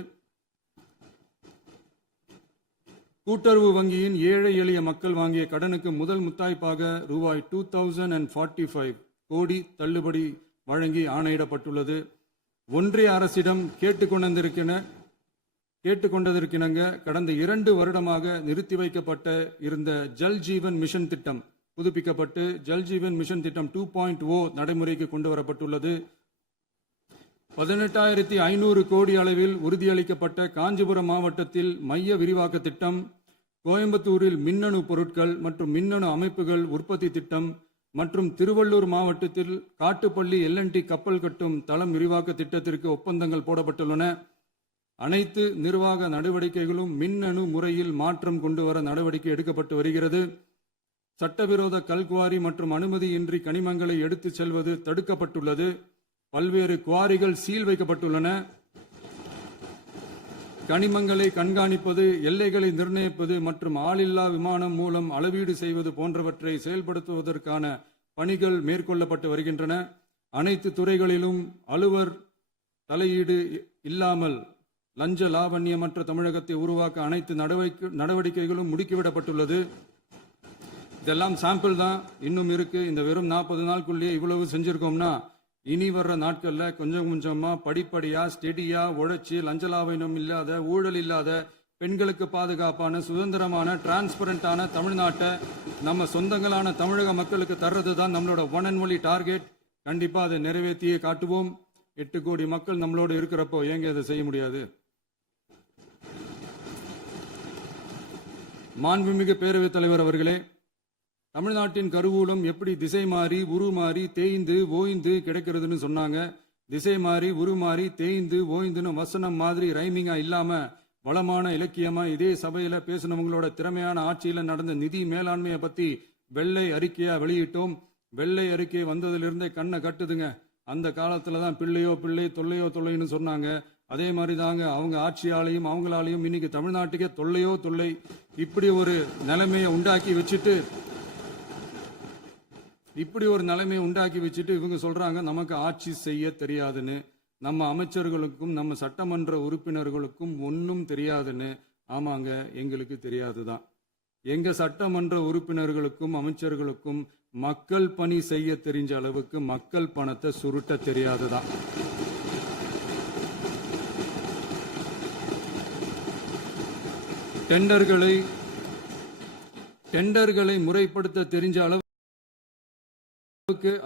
கூட்டுறவு வங்கியின் ஏழை எளிய மக்கள் வாங்கிய கடனுக்கு முதல் முத்தாய்ப்பாக ரூபாய் 2045 கோடி தள்ளுபடி வழங்கி ஆணையிடப்பட்டுள்ளது. ஒன்றிய அரசிடம் கேட்டுக்கொண்டதற்கிணங்க கடந்த 2 வருடமாக நிறுத்தி வைக்கப்பட்ட இருந்த ஜல் ஜீவன் மிஷன் திட்டம் புதுப்பிக்கப்பட்டு ஜல் ஜீவன் மிஷன் திட்டம் 2.0 நடைமுறைக்கு கொண்டு வரப்பட்டுள்ளது. 18,500 கோடி அளவில் உறுதியளிக்கப்பட்ட காஞ்சிபுரம் மாவட்டத்தில் மைய விரிவாக்க திட்டம், கோயம்புத்தூரில் மின்னணு பொருட்கள் மற்றும் மின்னணு அமைப்புகள் உற்பத்தி திட்டம் மற்றும் திருவள்ளூர் மாவட்டத்தில் காட்டுப்பள்ளி LNT கப்பல் கட்டும் தளம் விரிவாக்க திட்டத்திற்கு ஒப்பந்தங்கள் போடப்பட்டுள்ளன. அனைத்து நிர்வாக நடவடிக்கைகளும் மின்னணு முறையில் மாற்றம் கொண்டு வர நடவடிக்கை எடுக்கப்பட்டு வருகிறது. சட்டவிரோத கல்குவாரி மற்றும் அனுமதியின்றி கனிமங்களை எடுத்துச் செல்வது தடுக்கப்பட்டுள்ளது. பல்வேறு குவாரிகள் சீல் வைக்கப்பட்டுள்ளன. கனிமங்களை கண்காணிப்பது, எல்லைகளை நிர்ணயிப்பது மற்றும் ஆளில்லா விமானம் மூலம் அளவீடு செய்வது போன்றவற்றை செயல்படுத்துவதற்கான பணிகள் மேற்கொள்ளப்பட்டு வருகின்றன. அனைத்து துறைகளிலும் அலுவலர் தலையீடு இல்லாமல் லஞ்ச லாவண்யமற்ற தமிழகத்தை உருவாக்க அனைத்து நடவடிக்கைகளும் முடுக்கிவிடப்பட்டுள்ளது. இதெல்லாம் சாம்பிள் தான், இன்னும் இருக்கு. இந்த வெறும் 40 நாளுக்குள்ளேயே இவ்வளவு செஞ்சிருக்கோம்னா இனி வர்ற நாட்கள்ல கொஞ்சம் கொஞ்சமா படிப்படியா ஸ்டெடியா உழைச்சி லஞ்ச லாவண்யம் இல்லாத, ஊழல் இல்லாத, பெண்களுக்கு பாதுகாப்பான, சுதந்திரமான, டிரான்ஸ்பரண்டான தமிழ்நாட்டை நம்ம சொந்தங்களான தமிழக மக்களுக்கு தர்றது தான் நம்மளோட ஒன் அண்ட் ஒன்லி டார்கெட். கண்டிப்பா அதை நிறைவேற்றியே காட்டுவோம். 8 கோடி மக்கள் நம்மளோட இருக்கிறப்போ ஏங்க இதை செய்ய முடியாது? மாண்புமிகு பேரவைத் தலைவர் அவர்களே, தமிழ்நாட்டின் கருவூலம் எப்படி திசை மாறி உருமாறி தேய்ந்து ஓய்ந்து கிடைக்கிறதுன்னு சொன்னாங்க. திசை மாறி உருமாறி தேய்ந்து ஓய்ந்துன்னு வசனம் மாதிரி ரைமிங்கா இல்லாம வளமான இலக்கியமா இதே சபையில பேசினவங்களோட திறமையான ஆட்சியில நடந்த நிதி மேலாண்மையை பத்தி வெள்ளை அறிக்கையா வெளியிட்டோம். வெள்ளை அறிக்கை வந்ததிலிருந்தே கண்ணை கட்டுதுங்க. அந்த காலத்துல தான் பிள்ளையோ பிள்ளை, தொல்லையோ தொல்லைன்னு சொன்னாங்க. அதே மாதிரி தாங்க அவங்க ஆட்சியாலையும் அவங்களாலையும் இன்னைக்கு தமிழ்நாட்டுக்கே தொல்லையோ தொல்லை. இப்படி ஒரு நிலைமையை உண்டாக்கி வச்சுட்டு இவங்க சொல்றாங்க நமக்கு ஆட்சி செய்ய தெரியாதுன்னு. நம்ம அமைச்சர்களுக்கும் நம்ம சட்டமன்ற உறுப்பினர்களுக்கும் ஒன்னும் தெரியாதுன்னு. ஆமாங்க, எங்களுக்கு தெரியாதுதான். எங்க சட்டமன்ற உறுப்பினர்களுக்கும் அமைச்சர்களுக்கும் மக்கள் பணி செய்ய தெரிஞ்ச அளவுக்கு மக்கள் பணத்தை சுருட்ட தெரியாதுதான். டெண்டர்களை முறைப்படுத்த தெரிஞ்ச அளவுக்கு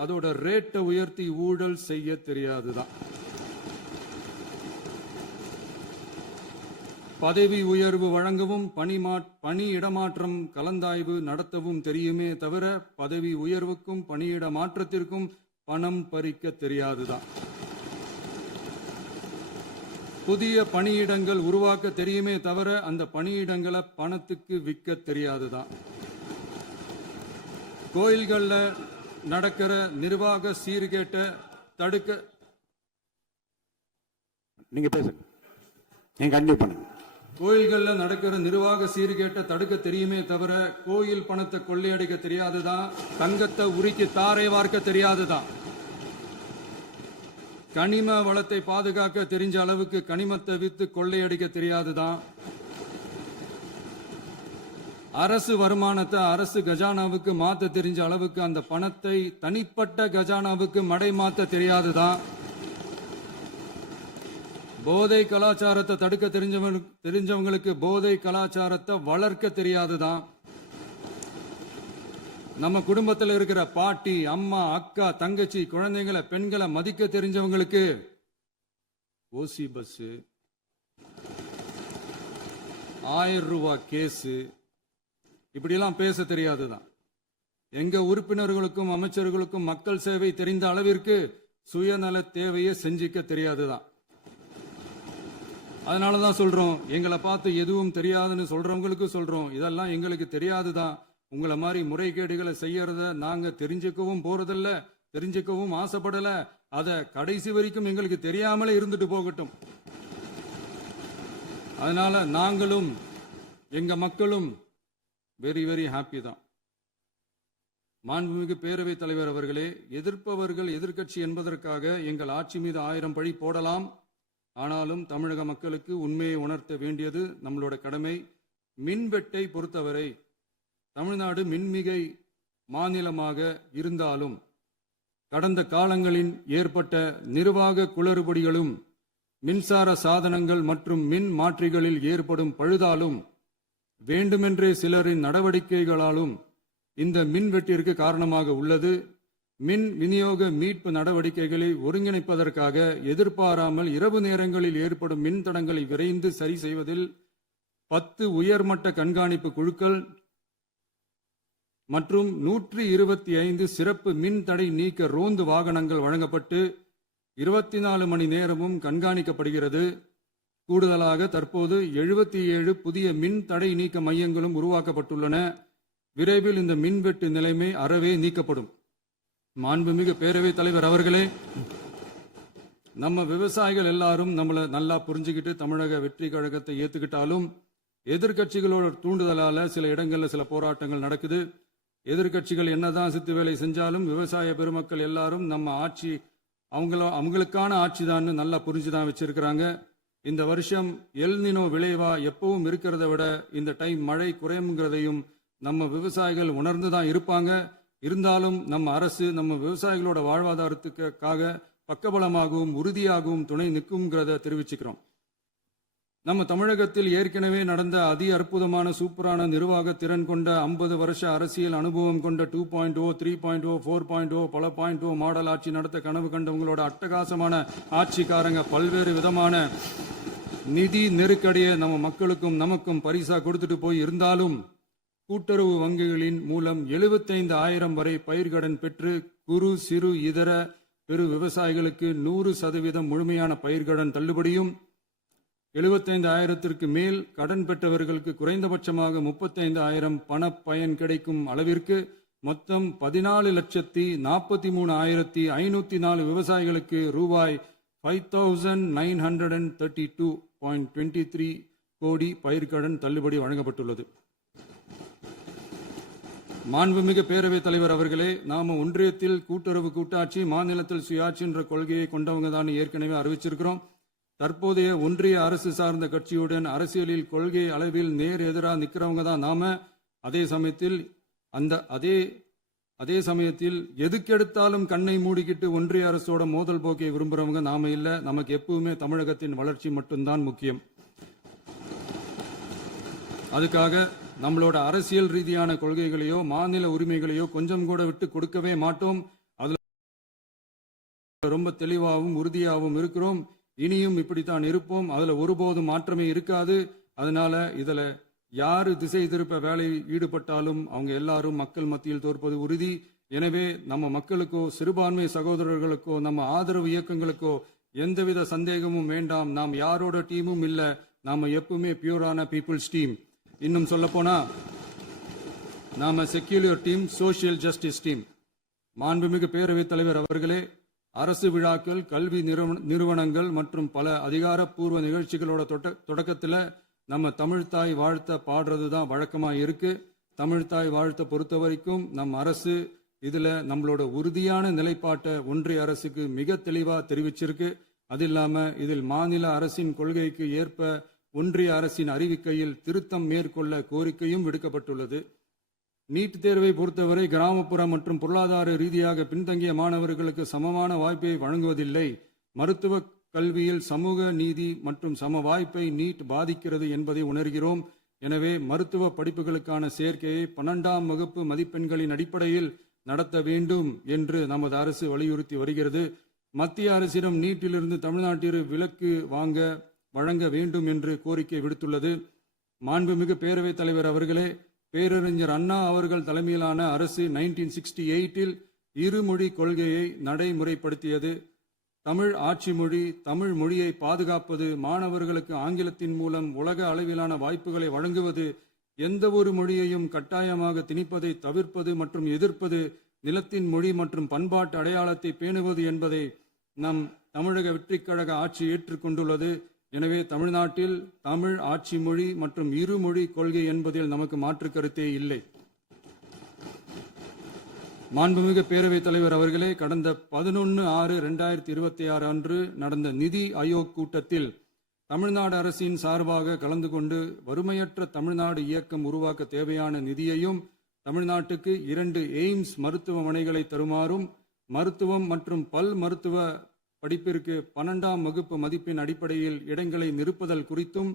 அதோட ரேட்டை உயர்த்தி ஊழல் செய்ய தெரியாதுதான். பதவி உயர்வு வழங்கவும் பணி இடமாற்றம் கலந்தாய்வு நடத்தவும் தெரியுமே தவிர பதவி உயர்வுக்கும் பணியிட மாற்றத்திற்கும் பணம் பறிக்க தெரியாதுதான். புதிய பணியிடங்கள் உருவாக்க தெரியுமே தவிர அந்த பணியிடங்களை பணத்துக்கு விற்க தெரியாதுதான். கோயில்கள்ல நடக்கிற நிர்வாக சீர்கேட்டை தடுக்க நீங்க பேசுங்க, நீங்க கண்டிப்பா பண்ணுங்க. கோயில்கள்ல நடக்கிற நிர்வாக சீர்கேட்டை தடுக்க தெரியுமே தவிர கோயில் பணத்தை கொள்ளையடிக்க தெரியாதுதான். தங்கத்தை உருக்கி தாரை வார்க்க தெரியாதுதான். கனிம வளத்தை பாதுகாக்க தெரிஞ்ச அளவுக்கு கனிமத்தை வித்து கொள்ளையடிக்க தெரியாதுதான். அரசு வருமானத்தை அரசு கஜானாவுக்கு மாத்த தெரிஞ்ச அளவுக்கு அந்த பணத்தை தனிப்பட்ட கஜானாவுக்கு மடை மாத்த தெரியாதுதான். போதை கலாச்சாரத்தை தடுக்க தெரிஞ்சவங்களுக்கு போதை கலாச்சாரத்தை வளர்க்க தெரியாதுதான். நம்ம குடும்பத்தில் இருக்கிற பாட்டி, அம்மா, அக்கா, தங்கச்சி, குழந்தைங்களை, பெண்களை மதிக்க தெரிஞ்சவங்களுக்கு ஓசி பஸ், 1000 ரூபாய் கேஸ், இப்படியெல்லாம் பேச தெரியாதுதான். எங்க உறுப்பினர்களுக்கும் அமைச்சர்களுக்கும் மக்கள் சேவை தெரிந்த அளவிற்கு சுயநல தேவையை செஞ்சிக்க தெரியாதுதான். அதனாலதான் சொல்றோம், எங்களை பார்த்து எதுவும் தெரியாதுன்னு சொல்றவங்களுக்கு சொல்றோம், இதெல்லாம் எங்களுக்கு தெரியாதுதான். உங்களை மாதிரி முறைகேடுகளை செய்யறத நாங்க தெரிஞ்சுக்கவும் போறதில்ல, தெரிஞ்சுக்கவும் ஆசைப்படல. அத கடைசி வரைக்கும் எங்களுக்கு தெரியாமலே இருந்துட்டு போகட்டும். அதனால நாங்களும் எங்க மக்களும் வெரி வெரி ஹாப்பி தான். மாண்புமிகு பேரவைத் தலைவர் அவர்களே, எதிர்ப்பவர்கள் எதிர்க்கட்சி என்பதற்காக எங்கள் ஆட்சி மீது 1000 பழி போடலாம். ஆனாலும் தமிழக மக்களுக்கு உண்மையை உணர்த்த வேண்டியது நம்மளோட கடமை. மின்வெட்டை பொறுத்தவரை தமிழ்நாடு மின்மிகை மாநிலமாக இருந்தாலும் கடந்த காலங்களில் ஏற்பட்ட நிர்வாக குளறுபடிகளும் மின்சார சாதனங்கள் மற்றும் மின் மாற்றிகளில் ஏற்படும் பழுதாலும் வேண்டுமென்றே சிலரின் நடவடிக்கைகளாலும் இந்த மின்வெட்டிற்கு காரணமாக உள்ளது. மின் விநியோக மீட்பு நடவடிக்கைகளை ஒருங்கிணைப்பதற்காக எதிர்பாராமல் இரவு நேரங்களில் ஏற்படும் மின் தடங்களை விரைந்து சரி செய்வதில் 10 உயர்மட்ட கண்காணிப்பு குழுக்கள் மற்றும் 125 சிறப்பு மின் தடை நீக்க ரோந்து வாகனங்கள் வழங்கப்பட்டு 24 மணி நேரமும் கண்காணிக்கப்படுகிறது. கூடுதலாக தற்போது 77 புதிய மின் தடை நீக்க மையங்களும் உருவாக்கப்பட்டுள்ளன. விரைவில் இந்த மின்வெட்டு நிலைமை அறவே நீக்கப்படும். மாண்புமிகு பேரவைத் தலைவர் அவர்களே, நம்ம விவசாயிகள் எல்லாரும் நம்மளை நல்லா புரிஞ்சுக்கிட்டு தமிழக வெற்றி கழகத்தை ஏத்துக்கிட்டாலும் எதிர்கட்சிகளோட தூண்டுதலால சில இடங்கள்ல சில போராட்டங்கள் நடக்குது. எதிர்கட்சிகள் என்னதான் சித்து வேலை செஞ்சாலும் விவசாய பெருமக்கள் எல்லாரும் நம்ம ஆட்சி அவங்களுக்கான ஆட்சி தான் நல்லா புரிஞ்சுதான் வச்சிருக்கிறாங்க. இந்த வருஷம் எல்னினோ விளைவா எப்பவும் இருக்கிறத விட இந்த டைம் மழை குறையுங்கிறதையும் நம்ம விவசாயிகள் உணர்ந்து தான் இருப்பாங்க. இருந்தாலும் நம்ம அரசு நம்ம விவசாயிகளோட வாழ்வாதாரத்துக்காக பக்கபலமாகவும் உறுதியாகவும் துணை நிற்கும்ங்கிறத தெரிவிச்சுக்கிறோம். நம்ம தமிழகத்தில் ஏற்கனவே நடந்த அதி அற்புதமான சூப்பரான நிர்வாக திறன் கொண்ட 50 வருஷ அரசியல் அனுபவம் கொண்ட 2.0, 3.0, 4.0 பல 0.0 மாடல் ஆட்சி நடத்த கனவு கண்டவங்களோட அட்டகாசமான ஆட்சிக்காரங்க பல்வேறு விதமான நிதி நெருக்கடியை நம்ம மக்களுக்கும் நமக்கும் பரிசா கொடுத்துட்டு போய் இருந்தாலும் கூட்டுறவு வங்கிகளின் மூலம் 75,000 வரை பயிர்கடன் பெற்று குறு சிறு இதர பெரு விவசாயிகளுக்கு 100% முழுமையான பயிர்கடன் தள்ளுபடியும், 75,000க்கு மேல் கடன் பெற்றவர்களுக்கு குறைந்தபட்சமாக 35,000 பண பயன் கிடைக்கும் அளவிற்கு மொத்தம் 14,43,504 விவசாயிகளுக்கு ரூபாய் 5,932.23 கோடி பயிர்கடன் தள்ளுபடி வழங்கப்பட்டுள்ளது. மாண்புமிகு பேரவைத் தலைவர் அவர்களே, நாம ஒன்றியத்தில் கூட்டுறவு கூட்டாட்சி, மாநிலத்தில் சுயாட்சி என்ற கொள்கையை கொண்டவங்க தான் ஏற்கனவே அறிவிச்சிருக்கிறோம். தற்போதைய ஒன்றிய அரசு சார்ந்த கட்சியுடன் அரசியலில் கொள்கை அளவில் நேர் எதிராக நிற்கிறவங்க தான் நாம. அதே சமயத்தில் எதுக்கெடுத்தாலும் கண்ணை மூடிக்கிட்டு ஒன்றிய அரசோட மோதல் போக்கை விரும்புறவங்க நாம இல்ல. நமக்கு எப்பவுமே தமிழகத்தின் வளர்ச்சி மட்டும்தான் முக்கியம். அதுக்காக நம்மளோட அரசியல் ரீதியான கொள்கைகளையோ மாநில உரிமைகளையோ கொஞ்சம் கூட விட்டு கொடுக்கவே மாட்டோம். அதுல ரொம்ப தெளிவாகவும் உறுதியாகவும் இருக்கிறோம். இனியும் இப்படித்தான் இருப்போம். அதுல ஒருபோதும் மாற்றமே இருக்காது. அதனால இதுல யாரு திசை திருப்ப வேலையில் ஈடுபட்டாலும் அவங்க எல்லாரும் மக்கள் மத்தியில் தோற்பது உறுதி. எனவே நம்ம மக்களுக்கோ சிறுபான்மை சகோதரர்களுக்கோ நம்ம ஆதரவு இயக்கங்களுக்கோ எந்தவித சந்தேகமும் வேண்டாம். நாம் யாரோட டீமும் இல்ல. நாம எப்பவுமே பியூரான பீப்புள்ஸ் டீம். இன்னும் சொல்ல போனா நாம secular team, social justice team. மாண்புமிகு பேரவைத் தலைவர் அவர்களே, அரசு விழாக்கள், கல்வி நிறுவனங்கள் மற்றும் பல அதிகாரப்பூர்வ நிகழ்ச்சிகளோட தொடக்கத்தில் நம்ம தமிழ்தாய் வாழ்த்த பாடுறது தான் வழக்கமா இருக்கு. தமிழ்தாய் வாழ்த்த பொறுத்த வரைக்கும் நம் அரசு இதுல நம்மளோட உறுதியான நிலைப்பாட்டை ஒன்றிய அரசுக்கு மிக தெளிவா தெரிவிச்சிருக்கு. அது இல்லாம இதில் மாநில அரசின் கொள்கைக்கு ஏற்ப ஒன்றிய அரசின் அறிவிக்கையில் திருத்தம் மேற்கொள்ள கோரிக்கையும் விடுக்கப்பட்டுள்ளது. நீட் தேர்வை பொறுத்தவரை கிராமப்புற மற்றும் பொருளாதார ரீதியாக பின்தங்கிய மாணவர்களுக்கு சமமான வாய்ப்பை வழங்குவதில்லை. மருத்துவ கல்வியில் சமூக நீதி மற்றும் சம வாய்ப்பை நீட் பாதிக்கிறது என்பதை உணர்கிறோம். எனவே மருத்துவ படிப்புகளுக்கான சேர்க்கையை 12ஆம் வகுப்பு மதிப்பெண்களின் அடிப்படையில் நடத்த வேண்டும் என்று நமது அரசு வலியுறுத்தி வருகிறது. மத்திய அரசிடம் நீட்டிலிருந்து தமிழ்நாட்டிற்கு விலக்கு வழங்க வேண்டும் என்று கோரிக்கை விடுத்துள்ளது. மாண்புமிகு பேரவைத் தலைவர் அவர்களே, பேரறிஞர் அண்ணா அவர்கள் தலைமையிலான அரசு 1968இல் இருமொழி கொள்கையை நடைமுறைப்படுத்தியது. தமிழ் ஆட்சி மொழி, தமிழ் மொழியை பாதுகாப்பது, மாணவர்களுக்கு ஆங்கிலத்தின் மூலம் உலக அளவிலான வாய்ப்புகளை வழங்குவது, எந்த ஒரு மொழியையும் கட்டாயமாக திணிப்பதை தவிர்ப்பது மற்றும் எதிர்ப்பது, நிலத்தின் மொழி மற்றும் பண்பாட்டு அடையாளத்தை பேணுவது என்பதை நம் தமிழக வெற்றிக் கழக ஆட்சி ஏற்றுக்கொண்டுள்ளது. எனவே தமிழ்நாட்டில் தமிழ் ஆட்சி மொழி மற்றும் இருமொழி கொள்கை என்பதில் நமக்கு மாற்று கருத்தே இல்லை. மாண்புமிகு பேரவைத் தலைவர் அவர்களே, கடந்த 11/6/2026 அன்று நடந்த நிதி ஆயோக் கூட்டத்தில் தமிழ்நாடு அரசின் சார்பாக கலந்து கொண்டு வறுமையற்ற தமிழ்நாடு இயக்கம் உருவாக்க தேவையான நிதியையும், தமிழ்நாட்டுக்கு 2 எய்ம்ஸ் மருத்துவமனைகளை தருமாறும், மருத்துவம் மற்றும் பல் மருத்துவ படிப்பிற்கு 12ஆம் வகுப்பு மதிப்பின் அடிப்படையில் இடங்களை நிரப்புதல் குறித்தும்,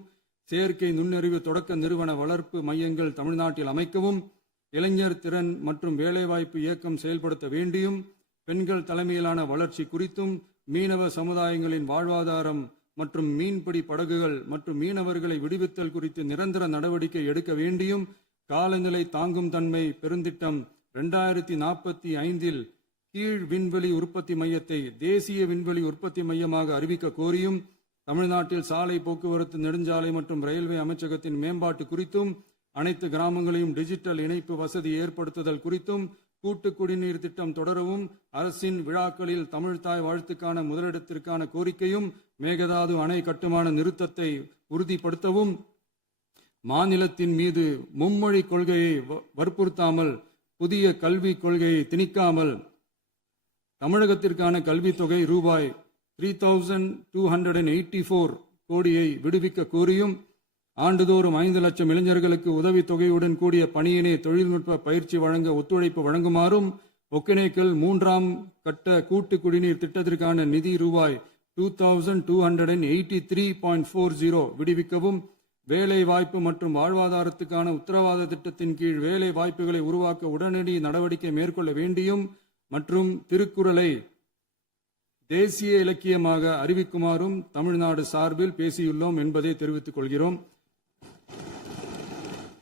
செயற்கை நுண்ணறிவு தொடக்க நிறுவன வளர்ப்பு மையங்கள் தமிழ்நாட்டில் அமைக்கவும், இளைஞர் திறன் மற்றும் வேலைவாய்ப்பு இயக்கம் செயல்படுத்த வேண்டியும், பெண்கள் தலைமையிலான வளர்ச்சி குறித்தும், மீனவ சமுதாயங்களின் வாழ்வாதாரம் மற்றும் மீன்பிடி படகுகள் மற்றும் மீனவர்களை விடுவித்தல் குறித்து நிரந்தர நடவடிக்கை எடுக்க வேண்டியும், காலநிலை தாங்கும் தன்மை பெருந்திட்டம் 2045இல் கீழ் விண்வெளி உற்பத்தி மையத்தை தேசிய விண்வெளி உற்பத்தி மையமாக அறிவிக்க கோரியும், தமிழ்நாட்டில் சாலை போக்குவரத்து, நெடுஞ்சாலை மற்றும் ரயில்வே அமைச்சகத்தின் மேம்பாட்டு குறித்தும், அனைத்து கிராமங்களையும் டிஜிட்டல் இணைப்பு வசதி ஏற்படுத்துதல் குறித்தும், கூட்டு குடிநீர் திட்டம் தொடரவும், அரசின் விழாக்களில் தமிழ்தாய் வாழ்த்துக்கான முதலிடத்திற்கான கோரிக்கையும், மேகதாது அணை கட்டுமான நிறுத்தத்தை உறுதிப்படுத்தவும், மாநிலத்தின் மீது மும்மொழி கொள்கையை வற்புறுத்தாமல் புதிய கல்விக் கொள்கையை திணிக்காமல் தமிழகத்திற்கான கல்வித் தொகை ரூபாய் 3,284 கோடியை விடுவிக்க கோரியும் ஆண்டுதோறும் 5 லட்சம் இளைஞர்களுக்கு உதவித்தொகையுடன் கூடிய பணியினை தொழில்நுட்ப பயிற்சி வழங்க ஒத்துழைப்பு வழங்குமாறும் ஒகேனக்கல் 3ஆம் கட்ட கூட்டு குடிநீர் திட்டத்திற்கான நிதி ரூபாய் 2283.40 விடுவிக்கவும் வேலை வாய்ப்பு மற்றும் வாழ்வாதாரத்துக்கான உத்தரவாத திட்டத்தின் கீழ் வேலை வாய்ப்புகளை உருவாக்க உடனடி நடவடிக்கை மேற்கொள்ள வேண்டியும் மற்றும் திருக்குறளை தேசிய இலக்கியமாக அறிவிக்குமாறும் தமிழ்நாடு சார்பில் பேசியுள்ளோம் என்பதை தெரிவித்துக் கொள்கிறோம்.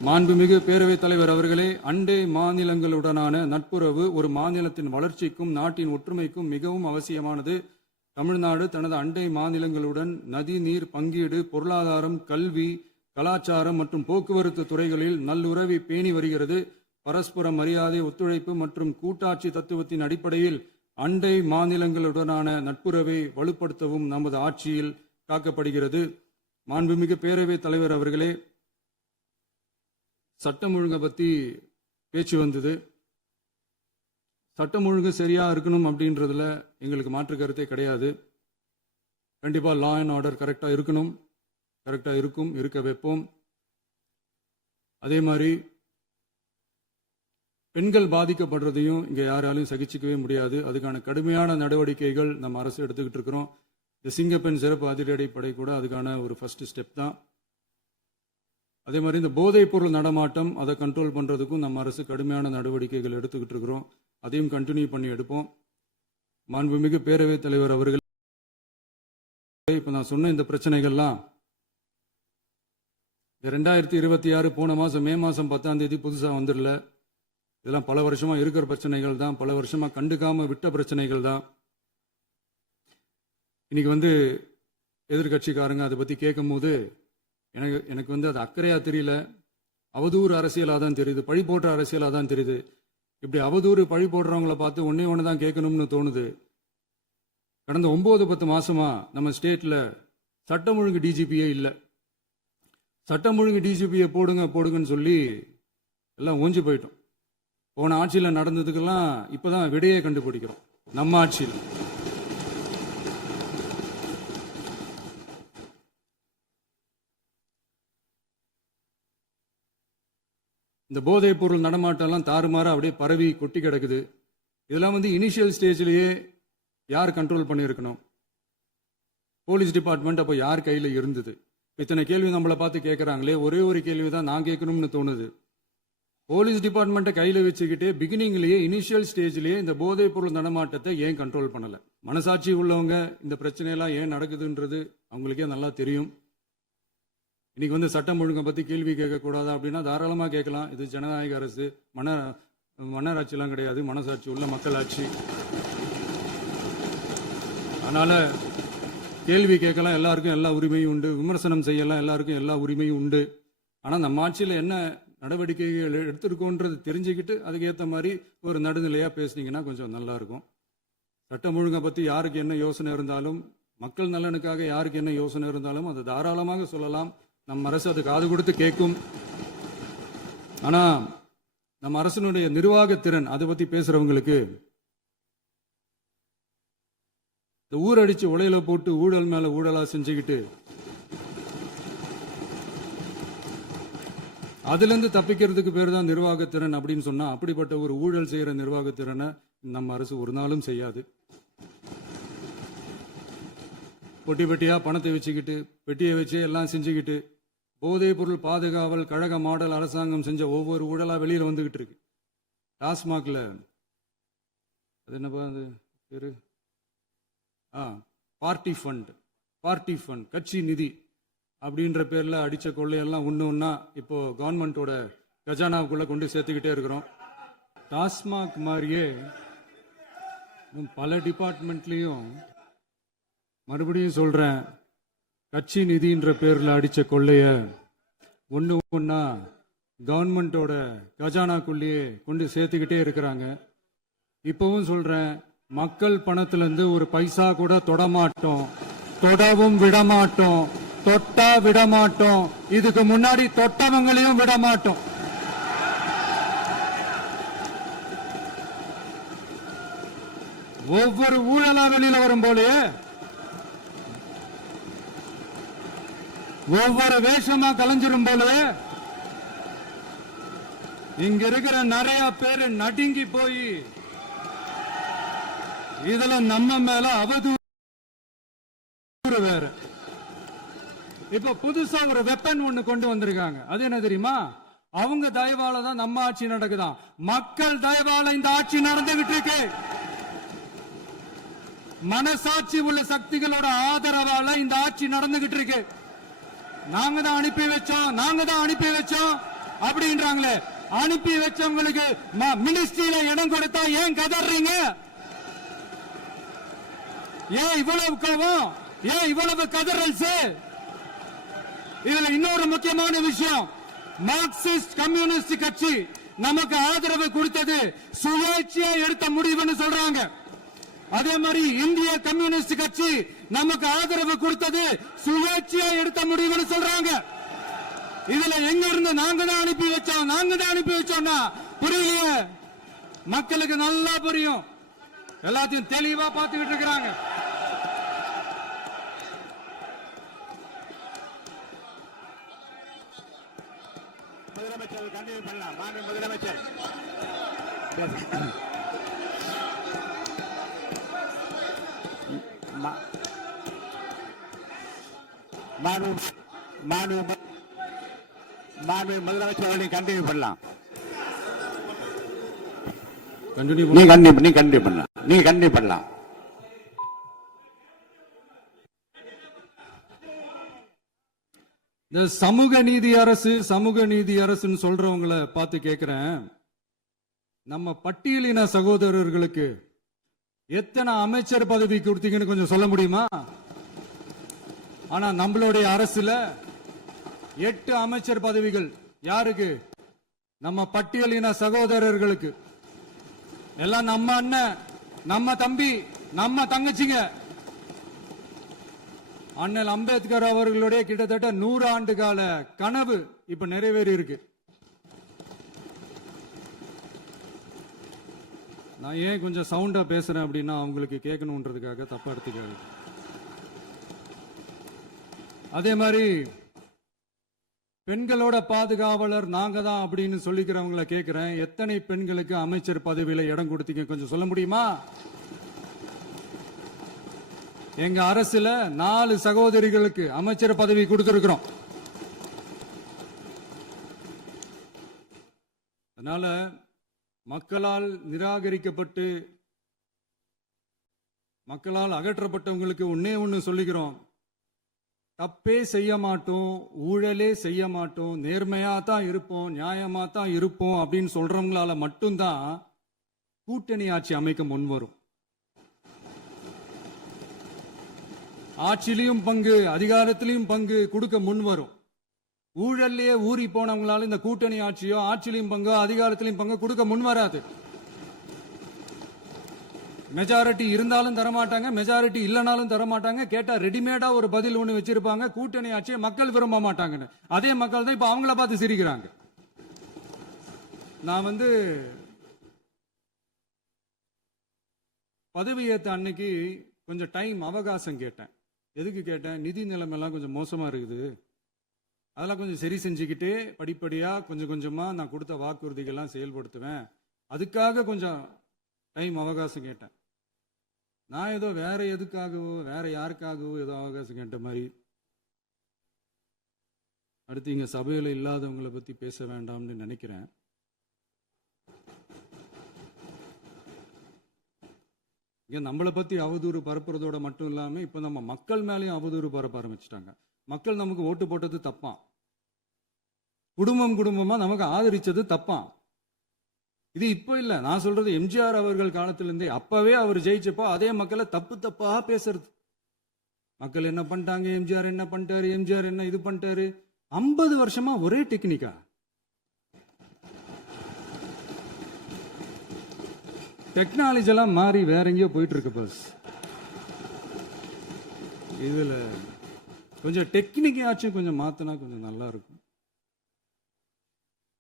மாண்புமிகு பேரவைத் தலைவர் அவர்களே, அண்டை மாநிலங்களுடனான நட்புறவு ஒரு மாநிலத்தின் வளர்ச்சிக்கும் நாட்டின் ஒற்றுமைக்கும் மிகவும் அவசியமானது. தமிழ்நாடு தனது அண்டை மாநிலங்களுடன் நதி நீர் பங்கீடு, பொருளாதாரம், கல்வி, கலாச்சாரம் மற்றும் போக்குவரத்து துறைகளில் நல்லுறவை பேணி வருகிறது. பரஸ்பர மரியாதை, ஒத்துழைப்பு மற்றும் கூட்டாட்சி தத்துவத்தின் அடிப்படையில் அண்டை மாநிலங்களுடனான நட்புறவை வலுப்படுத்தவும் நமது ஆட்சியில் காக்கப்படுகிறது. மாண்புமிகு பேரவைத் தலைவர் அவர்களே, சட்டம் ஒழுங்கை பத்தி பேச்சு வந்தது. சட்டம் ஒழுங்கு சரியா இருக்கணும் அப்படின்றதுல எங்களுக்கு மாற்று கருத்தே கிடையாது. கண்டிப்பா லா அண்ட் ஆர்டர் கரெக்டா இருக்கணும், கரெக்டா இருக்கும், இருக்க வைப்போம். அதே மாதிரி பெண்கள் பாதிக்கப்படுறதையும் இங்க யாராலையும் சகிச்சிக்கவே முடியாது. அதுக்கான கடுமையான நடவடிக்கைகள் நம்ம அரசு எடுத்துக்கிட்டு இருக்கிறோம். இந்த சிங்கப்பெண் சிறப்பு அதிரடி படை கூட அதுக்கான ஒரு ஃபர்ஸ்ட் ஸ்டெப் தான். அதே மாதிரி இந்த போதைப் பொருள் நடமாட்டம் அதை கண்ட்ரோல் பண்றதுக்கும் நம்ம அரசு கடுமையான நடவடிக்கைகள் எடுத்துக்கிட்டு இருக்கிறோம். அதையும் கண்டினியூ பண்ணி எடுப்போம். மாண்புமிகு பேரவைத் தலைவர் அவர்கள், இப்ப நான் சொன்ன இந்த பிரச்சனைகள்லாம் 2026 போன மாசம் மே மாசம் 10ஆம் தேதி புதுசா வந்துடல. இதெல்லாம் பல வருஷமா இருக்கிற பிரச்சனைகள் தான், பல வருஷமா கண்டுக்காம விட்ட பிரச்சனைகள் தான். இன்னைக்கு எதிர்கட்சிக்காரங்க அதை பத்தி கேட்கும் போது எனக்கு அது அக்கறையா தெரியல, அவதூறு அரசியலா தான் தெரியுது, பழி போடுற அரசியலா தான் தெரியுது. இப்படி அவதூறு பழி போடுறவங்களை பார்த்து ஒன்னே ஒன்று தான் கேட்கணும்னு தோணுது. கடந்த 9-10 மாசமா நம்ம ஸ்டேட்ல சட்டம் ஒழுங்கு டிஜிபியே இல்லை. சட்டம் ஒழுங்கு டிஜிபியை போடுங்கன்னு சொல்லி எல்லாம் ஓஞ்சி போயிட்டோம். போன ஆட்சியில் நடந்ததுக்கெல்லாம் இப்பதான் விடையே கண்டுபிடிக்கிறோம் நம்ம ஆட்சியில். இந்த போதைப் பொருள் நடமாட்டம்லாம் தாறுமாற அப்படியே பரவி கொட்டி கிடக்குது. இதெல்லாம் இனிஷியல் ஸ்டேஜ்லயே யார் கண்ட்ரோல் பண்ணியிருக்கணும்? போலீஸ் டிபார்ட்மெண்ட் அப்போ யார் கையில் இருந்தது? இத்தனை கேள்வி நம்மளை பார்த்து கேட்கறாங்களே, ஒரே ஒரு கேள்வி தான் நான் கேட்கணும்னு தோணுது. போலீஸ் டிபார்ட்மெண்ட்டை கையில் வச்சுக்கிட்டே பிகினிங்லேயே இனிஷியல் ஸ்டேஜ்லேயே இந்த போதைப் பொருள் நடமாட்டத்தை ஏன் கண்ட்ரோல் பண்ணல? மனசாட்சி உள்ளவங்க இந்த பிரச்சனையெல்லாம் ஏன் நடக்குதுன்றது அவங்களுக்கே நல்லா தெரியும். இன்னைக்கு சட்டம் ஒழுங்கை பத்தி கேள்வி கேட்கக்கூடாதா அப்படின்னா தாராளமா கேட்கலாம். இது ஜனநாயக அரசு, மன்னராட்சியெல்லாம் கிடையாது, மனசாட்சி உள்ள மக்களாட்சி. அதனால கேள்வி கேட்கலாம், எல்லாருக்கும் எல்லா உரிமையும் உண்டு. விமர்சனம் செய்யலாம், எல்லாருக்கும் எல்லா உரிமையும் உண்டு. ஆனா நம்ம ஆட்சியில் என்ன நடவடிக்கைகள் எடுத்திருக்கோன்றது தெரிஞ்சுக்கிட்டு அதுக்கேற்ற மாதிரி ஒரு நடுநிலையா பேசுனீங்கன்னா கொஞ்சம் நல்லா இருக்கும். சட்டம் ஒழுங்கை பத்தி யாருக்கு என்ன யோசனை இருந்தாலும், மக்கள் நலனுக்காக யாருக்கு என்ன யோசனை இருந்தாலும் அதை தாராளமாக சொல்லலாம். நம்ம அரசு அது காது கொடுத்து கேட்கும். ஆனா நம்ம அரசினுடைய நிர்வாகத்திறன் அதை பத்தி பேசுறவங்களுக்கு இந்த ஊரடிச்சு உலையில போட்டு ஊழல் மேல ஊழலா செஞ்சுக்கிட்டு அதுல இருந்து தப்பிக்கிறதுக்கு பேர் தான் நிர்வாகத்திறன் அப்படின்னு சொன்னா, அப்படிப்பட்ட ஒரு ஊழல் செய்யற நிர்வாகத்திறனை நம்ம அரசு ஒரு நாளும் செய்யாது. பொட்டி பெட்டியா பணத்தை வச்சுக்கிட்டு, பெட்டியை வச்சு எல்லாம் செஞ்சுக்கிட்டு, போதைப் பொருள் பாதுகாவல் கழக மாடல் அரசாங்கம் செஞ்ச ஒவ்வொரு ஊழலா வெளியில வந்துகிட்டு இருக்கு. டாஸ்மாக்ல அது என்னப்பா அது பேரு, பார்ட்டி ஃபண்ட் கட்சி நிதி அப்படின்ற பேர்ல அடிச்ச கொள்ளையெல்லாம் ஒண்ணா இப்போ கவர்மெண்டோட கஜானாவுக்குள்ள கொண்டு சேர்த்துக்கிட்டே இருக்கிறோம். டாஸ்மாக் மாதிரியே பல டிபார்ட்மெண்ட்லயும், மறுபடியும் சொல்றேன், கட்சி நிதின்ற பேர்ல அடிச்ச கொள்ளைய ஒண்ணா கவர்மெண்டோட கஜானாக்குள்ளேயே கொண்டு சேர்த்துக்கிட்டே இருக்கிறாங்க. இப்பவும் சொல்றேன், மக்கள் பணத்துல இருந்து ஒரு பைசா கூட தொடமாட்டோம், தொடவும் விடமாட்டோம், தொட்டா விடமாட்டோம், இதுக்கு முன்னாடி தொட்டவங்களையும் விடமாட்டோம். ஒவ்வொரு ஊழலா வெளியில வரும் போலயே ஒவ்வொரு வேஷமா கலைஞ்சிரும் போல இங்க இருக்கிற நிறைய பேரு நடுங்கி போய் இதுல நம்ம மேல அவதூறு வேற. இப்ப புதுசா ஒரு வெப்பன் ஒண்ணு கொண்டு வந்திருக்காங்க. அது என்ன தெரியுமா? அவங்க தயவால தான் நம்ம ஆட்சி நடக்குதாம். மக்கள் தயவால இந்த ஆட்சி நடந்துகிட்டு இருக்கு. மனசாட்சி உள்ள சக்திகளோட ஆதரவால இந்த ஆட்சி நடந்துகிட்டு இருக்கு. நாங்க தான் அனுப்பி வச்சோம் அப்படின்றாங்களே. அனுப்பி வச்சவங்களுக்கு மினிஸ்ட்ரியில இடம் கொடுத்தா ஏன் கதறீங்க? ஏன் இவ்வளவு கோவம்? ஏன் இவ்வளவு கதறல்ஸ்? இதுல இன்னொரு முக்கியமான விஷயம், மார்க்சிஸ்ட் கம்யூனிஸ்ட் கட்சி நமக்கு ஆதரவு கொடுத்தது சுயேட்சையா எடுத்த முடிவுன்னு சொல்றாங்க. அதே மாதிரி இந்திய கம்யூனிஸ்ட் கட்சி நமக்கு ஆதரவு கொடுத்தது சுயேட்சையா எடுத்த முடிவுன்னு சொல்றாங்க. இதுல எங்க இருந்து நாங்க தான் அனுப்பி வச்சோம்னா புரியலையே. மக்களுக்கு நல்லா புரியும், எல்லாத்தையும் தெளிவா பார்த்துக்கிட்டு இருக்கிறாங்க. முதலமைச்சர் கண்டினியூ பண்ணலாம். மாண்பு முதலமைச்சர் மாண்பு முதலமைச்சர் கண்டினியூ பண்ணலாம். நீ கண்டினியூ பண்ணலாம். இந்த சமூக நீதி அரசுன்னு சொல்றவங்களை பார்த்து கேட்கிறேன், நம்ம பட்டியலின சகோதரர்களுக்கு எத்தனை அமைச்சர் பதவி கொடுத்தீங்கன்னு கொஞ்சம் சொல்ல முடியுமா? ஆனா நம்மளுடைய அரசுல 8 அமைச்சர் பதவிகள் யாருக்கு? நம்ம பட்டியலின சகோதரர்களுக்கு. எல்லாம் நம்ம அண்ணன், நம்ம தம்பி, நம்ம தங்கச்சிங்க. அண்ணல் அம்பேத்கர் அவர்களுடைய கிட்டத்தட்ட 100 ஆண்டு கால கனவு இப்ப நிறைவேறி இருக்கு. நான் ஏன் கொஞ்சம் சவுண்டா பேசுறேன் அப்படின்னா அவங்களுக்கு கேட்கணும்ன்றதுக்காக தப்பா எடுத்துக்காது. அதே மாதிரி பெண்களோட பாதுகாவலர் நாங்க தான் அப்படின்னு சொல்லிக்கிறவங்களை கேட்கிறேன், எத்தனை பெண்களுக்கு அமைச்சர் பதவியில இடம் கொடுத்தீங்க கொஞ்சம் சொல்ல முடியுமா? எங்க அரசுல 4 சகோதரிகளுக்கு அமைச்சர் பதவி கொடுத்திருக்கிறோம். அதனால மக்களால் நிராகரிக்கப்பட்டு மக்களால் அகற்றப்பட்டவங்களுக்கு ஒண்ணு சொல்லிக்கிறோம், தப்பே செய்ய மாட்டோம், ஊழலே செய்ய மாட்டோம், நேர்மையா தான் இருப்போம், நியாயமா தான் இருப்போம் அப்படின்னு சொல்றவங்களால மட்டும்தான் கூட்டணி ஆட்சி அமைக்க முன்வரும். ஆட்சியிலையும் பங்கு, அதிகாரத்திலையும் பங்கு கொடுக்க முன்வரும். ஊழல்லையே ஊறி போனவங்களால இந்த கூட்டணி ஆட்சியோ ஆட்சியிலையும் பங்கு அதிகாரத்திலையும் பங்கு கொடுக்க முன்வராது. மெஜாரிட்டி இருந்தாலும் தரமாட்டாங்க, மெஜாரிட்டி இல்லைனாலும் தரமாட்டாங்க. கேட்டா ரெடிமேடா ஒரு பதில் ஒண்ணு வச்சிருப்பாங்க, கூட்டணி ஆட்சியை மக்கள் விரும்ப மாட்டாங்கன்னு. அதே மக்கள் தான் இப்ப அவங்கள பார்த்து சிரிக்கிறாங்க. நான் பதவி ஏத்த அன்னைக்கு கொஞ்சம் டைம் அவகாசம் கேட்டேன். எதுக்கு கேட்டேன்? நிதி நிலைமை எல்லாம் கொஞ்சம் மோசமா இருக்குது, அதெல்லாம் கொஞ்சம் சரி செஞ்சுக்கிட்டு படிப்படியா கொஞ்சம் கொஞ்சமா நான் கொடுத்த வாக்குறுதிகள்லாம் செயல்படுத்துவேன், அதுக்காக கொஞ்சம் டைம் அவகாசம் கேட்டேன். நான் ஏதோ வேற எதுக்காகவோ வேற யாருக்காகவோ ஏதோ அவகாசம் கேட்ட மாதிரி. அடுத்து இங்க சபையில இல்லாதவங்களை பத்தி பேச வேண்டாம்னு நினைக்கிறேன். இங்க நம்மளை பத்தி அவதூறு பரப்புறதோட மட்டும் இல்லாம இப்ப நம்ம மக்கள் மேலேயும் அவதூறு பரப்ப ஆரம்பிச்சிட்டாங்க. மக்கள் நமக்கு ஓட்டு போட்டது தப்பான், குடும்பமா நமக்கு ஆதரிச்சது தப்பான். இது இப்ப இல்ல, நான் சொல்றது எம்ஜிஆர் அவர்கள் காலத்திலிருந்தே. அப்பவே அவர் ஜெயிச்சப்போ அதே மக்களை தப்பா பேசுறது. மக்கள் என்ன பண்ணிட்டாங்க, எம்ஜிஆர் என்ன பண்ணிட்டாரு, எம்ஜிஆர் என்ன இது பண்ணிட்டாரு. 50 வருஷமா ஒரே டெக்னிக்கா. டெக்னாலஜி எல்லாம் மாறி வேற எங்கேயோ போயிட்டு இருக்கு. பஸ் இதுல கொஞ்சம் டெக்னிக்காச்சும் கொஞ்சம் மாத்தினா கொஞ்சம் நல்லா இருக்கும்.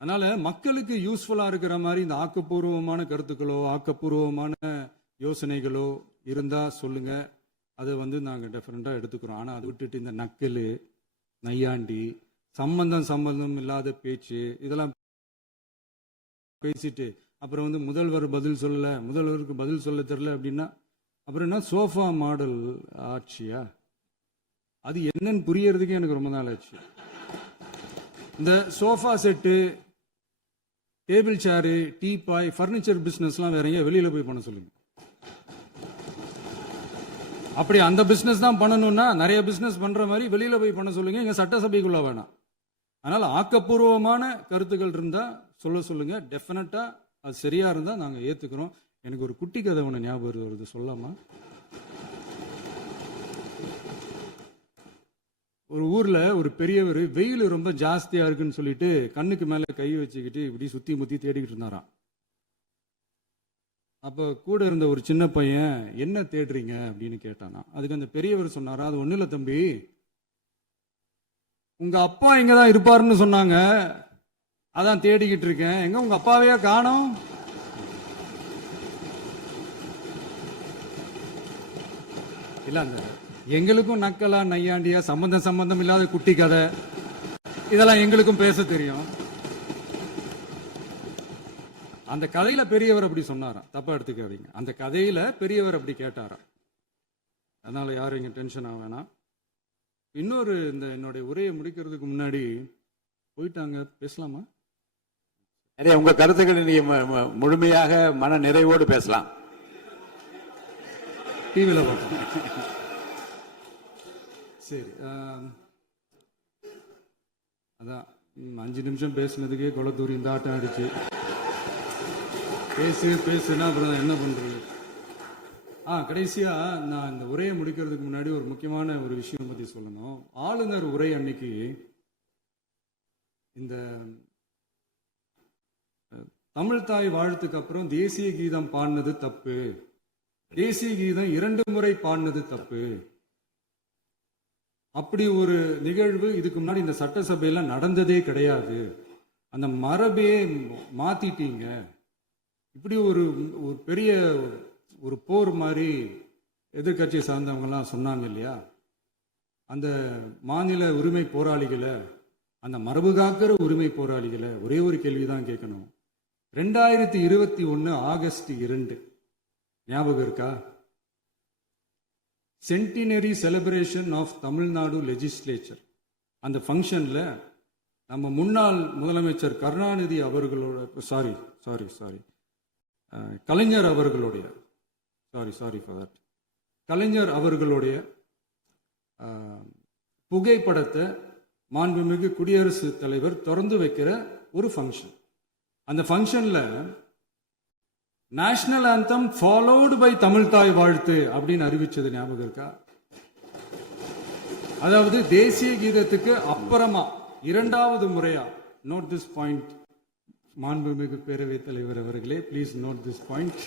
அதனால மக்களுக்கு யூஸ்ஃபுல்லா இருக்கிற மாதிரி இந்த ஆக்கப்பூர்வமான கருத்துக்களோ ஆக்கப்பூர்வமான யோசனைகளோ இருந்தா சொல்லுங்க, அதை நாங்க டெஃபரெண்டா எடுத்துக்கிறோம். ஆனா அதை விட்டுட்டு இந்த நக்கல் நையாண்டி, சம்பந்தம் இல்லாத பேச்சு இதெல்லாம் பேசிட்டு அப்புறம் வந்து முதல்வர் பதில் சொல்லல, முதல்வருக்கு பதில் சொல்ல தெரியல அப்படின்னா அப்புறம் என்ன சோஃபா மாடல் ஆட்சியா? அது என்னன்னு புரியறதுக்கு எனக்கு ரொம்ப நாள் ஆச்சு. இந்த sofa set, table chair, teapoy, furniture பிசினஸ்லாம் வேற எங்க வெளியில போய் பண்ண சொல்லுங்க. அப்படி அந்த பிசினஸ் தான் பண்ணணும்னா நிறைய பிசினஸ் பண்ற மாதிரி வெளியில போய் பண்ண சொல்லுங்க, இங்க சட்டசபைக்குள்ள வேணாம். அதனால ஆக்கப்பூர்வமான கருத்துக்கள் இருந்தா சொல்லுங்க. டெஃபினட்டா அது சரியா இருந்தா நாங்க ஏத்துக்கிறோம். எனக்கு ஒரு குட்டி கதை ஒன்று ஞாபகம் வருது, சொல்லாமா? ஒரு ஊர்ல ஒரு பெரியவர் வெயில் ரொம்ப ஜாஸ்தியா இருக்குன்னு சொல்லிட்டு கண்ணுக்கு மேல கை வச்சுக்கிட்டு இப்படி சுத்தி முத்தி தேடிக்கிட்டு இருந்தாராம். அப்ப கூட இருந்த ஒரு சின்ன பையன் என்ன தேடுறீங்க அப்படின்னு கேட்டானா. அதுக்கு அந்த பெரியவர் சொன்னாரா, அது ஒண்ணு இல்ல தம்பி, உங்க அப்பா இங்கதான் இருப்பாருன்னு சொன்னாங்க, அதான் தேடிக்கிட்டு இருக்கேன். எங்க உங்க அப்பாவையா காணோம்? இல்ல அந்த எங்களுக்கும் நக்கலா நையாண்டியா சம்பந்தம் இல்லாத குட்டி கதை இதெல்லாம் எங்களுக்கும் பேச தெரியும். அந்த கதையில பெரியவர் அப்படி சொன்னாராம், தப்பா எடுத்துக்காதீங்க. அந்த கதையில பெரியவர் அப்படி கேட்டாராம். அதனால யாரும் இங்க டென்ஷன் ஆக வேணாம். இன்னொரு இந்த என்னுடைய உரையை முடிக்கிறதுக்கு முன்னாடி போயிட்டாங்க, பேசலாமா? உங்க கருத்துக்களை நீங்க முழுமையாக மன நிறைவோடு பேசலாம். டிவியில பார்த்தோம். சரி, அதான் 5 நிமிஷம் பேசுனதுக்கே கொளத்தூரி இந்த ஆட்டம் அடிச்சு பேசுனா அப்புறம் என்ன பண்றது? கடைசியா நான் இந்த உரையை முடிக்கிறதுக்கு முன்னாடி ஒரு முக்கியமான ஒரு விஷயம் பத்தி சொல்லணும். ஆளுநர் உரை அன்னைக்கு இந்த தமிழ் தாய் வாழ்த்துக்கு அப்புறம் தேசிய கீதம் பாடினது தப்பு, தேசிய கீதம் 2 முறை பாடினது தப்பு, அப்படி ஒரு நிகழ்வு இதுக்கு முன்னாடி இந்த சட்டசபையில நடந்ததே கிடையாது, அந்த மரபே மாத்திட்டீங்க, இப்படி ஒரு பெரிய ஒரு போர் மாதிரி எதிர்கட்சியை சார்ந்தவங்க எல்லாம் சொன்னாங்க இல்லையா? அந்த மாநில உரிமை போராளிகளை, அந்த மரபு காக்கிற உரிமை போராளிகளை ஒரே ஒரு கேள்விதான் கேட்கணும். 2021 ஆகஸ்ட் 2 ஞாபகம் இருக்கா? Centenary celebration of Tamil Nadu legislature. அந்த ஃபங்க்ஷன்ல நம்ம முன்னாள் முதலமைச்சர் கருணாநிதி அவர்களோட கலைஞர் அவர்களுடைய கலைஞர் அவர்களுடைய புகைப்படத்தை மாண்புமிகு குடியரசுத் தலைவர் திறந்து வைக்கிற ஒரு ஃபங்க்ஷன். அந்த ஃபங்க்ஷன்ல national anthem followed by Tamil Thai Vazhthu அப்படின்னு அறிவிச்சது ஞாபகம் இருக்கா? அதாவது தேசிய கீதத்துக்கு அப்புறமா 2வது முறையா, நோட் திஸ் பாயிண்ட் மாண்புமிகு பேரவைத் தலைவர் அவர்களே, பிளீஸ் நோட் திஸ் பாயிண்ட்.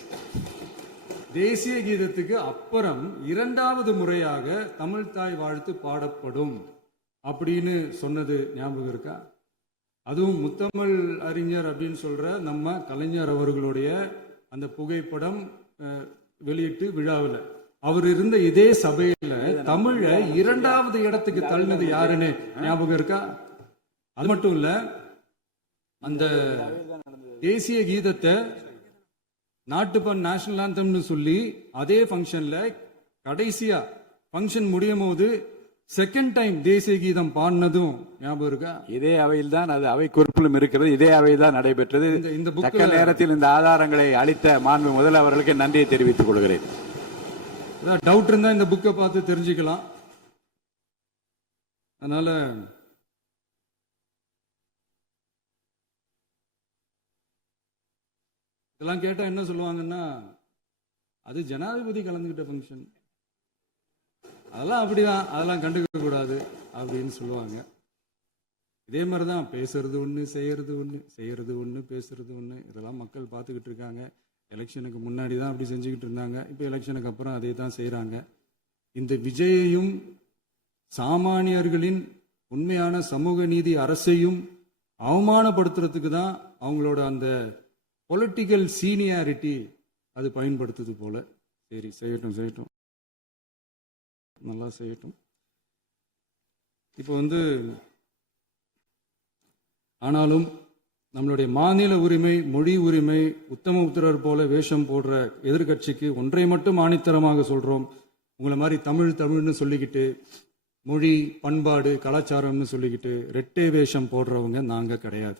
தேசிய கீதத்துக்கு அப்புறம் 2வது முறையாக தமிழ் தாய் வாழ்த்து பாடப்படும் அப்படின்னு சொன்னது ஞாபகம் இருக்கா? அதுவும் முத்தமிழ் அறிஞர் அப்படின்னு சொல்ற நம்ம கலைஞர் அவர்களுடைய அந்த புகைப்படம் வெளியிட்டு விழாவில் அவர் இருந்த இதே சபையில தமிழ 2வது இடத்துக்கு தள்ளினது யாருன்னு ஞாபகம் இருக்கா? அது மட்டும் இல்ல, அந்த தேசிய கீதத்தை நாட்டுப்பண் நேஷனல் ஆந்தம்னு சொல்லி அதே ஃபங்க்ஷன்ல கடைசியா ஃபங்க்ஷன் முடியும் போது செகண்ட் டைம் தேசிய கீதம் பாடினதும் ஞாபகம் இருக்கா? இதே அவையில் தான், அது அவை குறிப்பிலும் இருக்கிறது, இதே அவையில் தான் நடைபெற்றது. இந்த தக்க நேரத்தில் இந்த ஆதாரங்களை அளித்த மாண்பு முதல் அவர்களுக்கு நன்றியை தெரிவித்துக் கொள்கிறேன். டவுட் இருந்தா இந்த புக்கை பார்த்து தெரிஞ்சுக்கலாம். அதனால இதெல்லாம் கேட்டா என்ன சொல்லுவாங்கன்னா, அது ஜனாதிபதி கலந்துகிட்ட ஃபங்க்ஷன், அதெல்லாம் அப்படிதான், அதெல்லாம் கண்டுக்க கூடாது அப்படின்னு சொல்லுவாங்க. இதே மாதிரிதான் பேசுறது ஒண்ணு, செய்யறது ஒண்ணு, பேசுறது ஒண்ணு. இதெல்லாம் மக்கள் பார்த்துக்கிட்டு இருக்காங்க. எலெக்ஷனுக்கு முன்னாடி தான் அப்படி செஞ்சுக்கிட்டு இருந்தாங்க, இப்போ எலெக்ஷனுக்கு அப்புறம் அதே தான் செய்யறாங்க. இந்த விஜயையும் சாமானியர்களின் உண்மையான சமூக நீதி அரசையும் அவமானப்படுத்துறதுக்கு தான் அவங்களோட அந்த பொலிட்டிக்கல் சீனியாரிட்டி அது பயன்படுத்துது போல. சரி, செய்யட்டும், நல்லா செய்யட்டும். இப்போ ஆனாலும் நம்மளுடைய மாநில உரிமை, மொழி உரிமை, உத்தமபுத்திரர் போல வேஷம் போடுற எதிர்க்கட்சிக்கு ஒன்றை மட்டும் ஆணித்தரமாக சொல்றோம். உங்களை மாதிரி தமிழ்னு சொல்லிக்கிட்டு, மொழி, பண்பாடு, கலாச்சாரம்னு சொல்லிக்கிட்டு ரெட்டை வேஷம் போடுறவங்க நாங்க கிடையாது.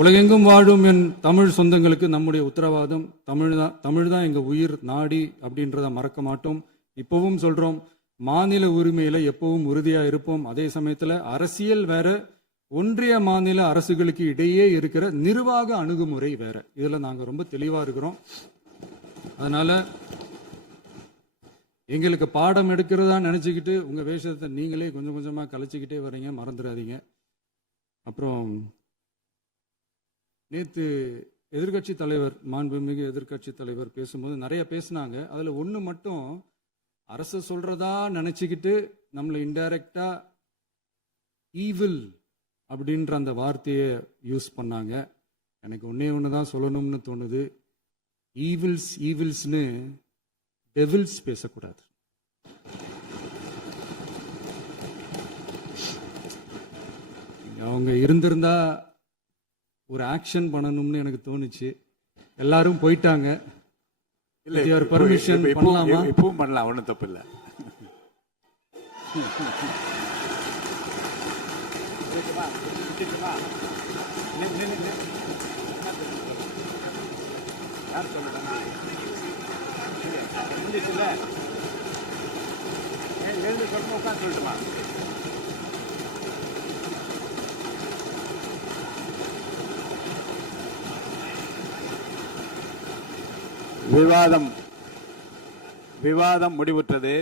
உலகெங்கும் வாழும் என் தமிழ் சொந்தங்களுக்கு நம்முடைய உத்தரவாதம் தமிழ் தான் எங்க உயிர் நாடி அப்படின்றத மறக்க மாட்டோம். இப்பவும் சொல்றோம், மாநில உரிமையில எப்பவும் உறுதியா இருப்போம். அதே சமயத்துல அரசியல் வேற, ஒன்றிய மாநில அரசுகளுக்கு இடையே இருக்கிற நிர்வாக அணுகுமுறை வேற. இதுல நாங்க ரொம்ப தெளிவா இருக்கிறோம். அதனால எங்களுக்கு பாடம் எடுக்கிறதா நினைச்சுக்கிட்டு உங்க வேஷத்தை நீங்களே கொஞ்சம் கொஞ்சமா கலைச்சிக்கிட்டே வர்றீங்க, மறந்துடாதீங்க. அப்புறம் நேத்து எதிர்கட்சி தலைவர், மாண்புமிகு எதிர்கட்சி தலைவர் பேசும்போது நிறைய பேசினாங்க. அதுல ஒண்ணு மட்டும், அரசு சொல்றதா நினைச்சுக்கிட்டு நம்மளை இன்டைரக்டா ஈவில் அப்படின்ற அந்த வார்த்தையை யூஸ் பண்ணாங்க. எனக்கு ஒண்ணுதான் சொல்லணும்னு தோணுது. ஈவில்ஸ்னு டெவில்ஸ் பேசக்கூடாது. அவங்க இருந்திருந்தா ஒரு ஆக்ஷன் பண்ணணும்னு எனக்கு தோணுச்சு. எல்லாரும் போயிட்டாங்க. இல்ல, பர்மிஷன் பண்ணலாமா? இப்பவும் பண்ணலாம், ஒண்ணும் தப்பு இல்ல. சொல்லட்டுமா? விவாதம் முடிவுற்றது.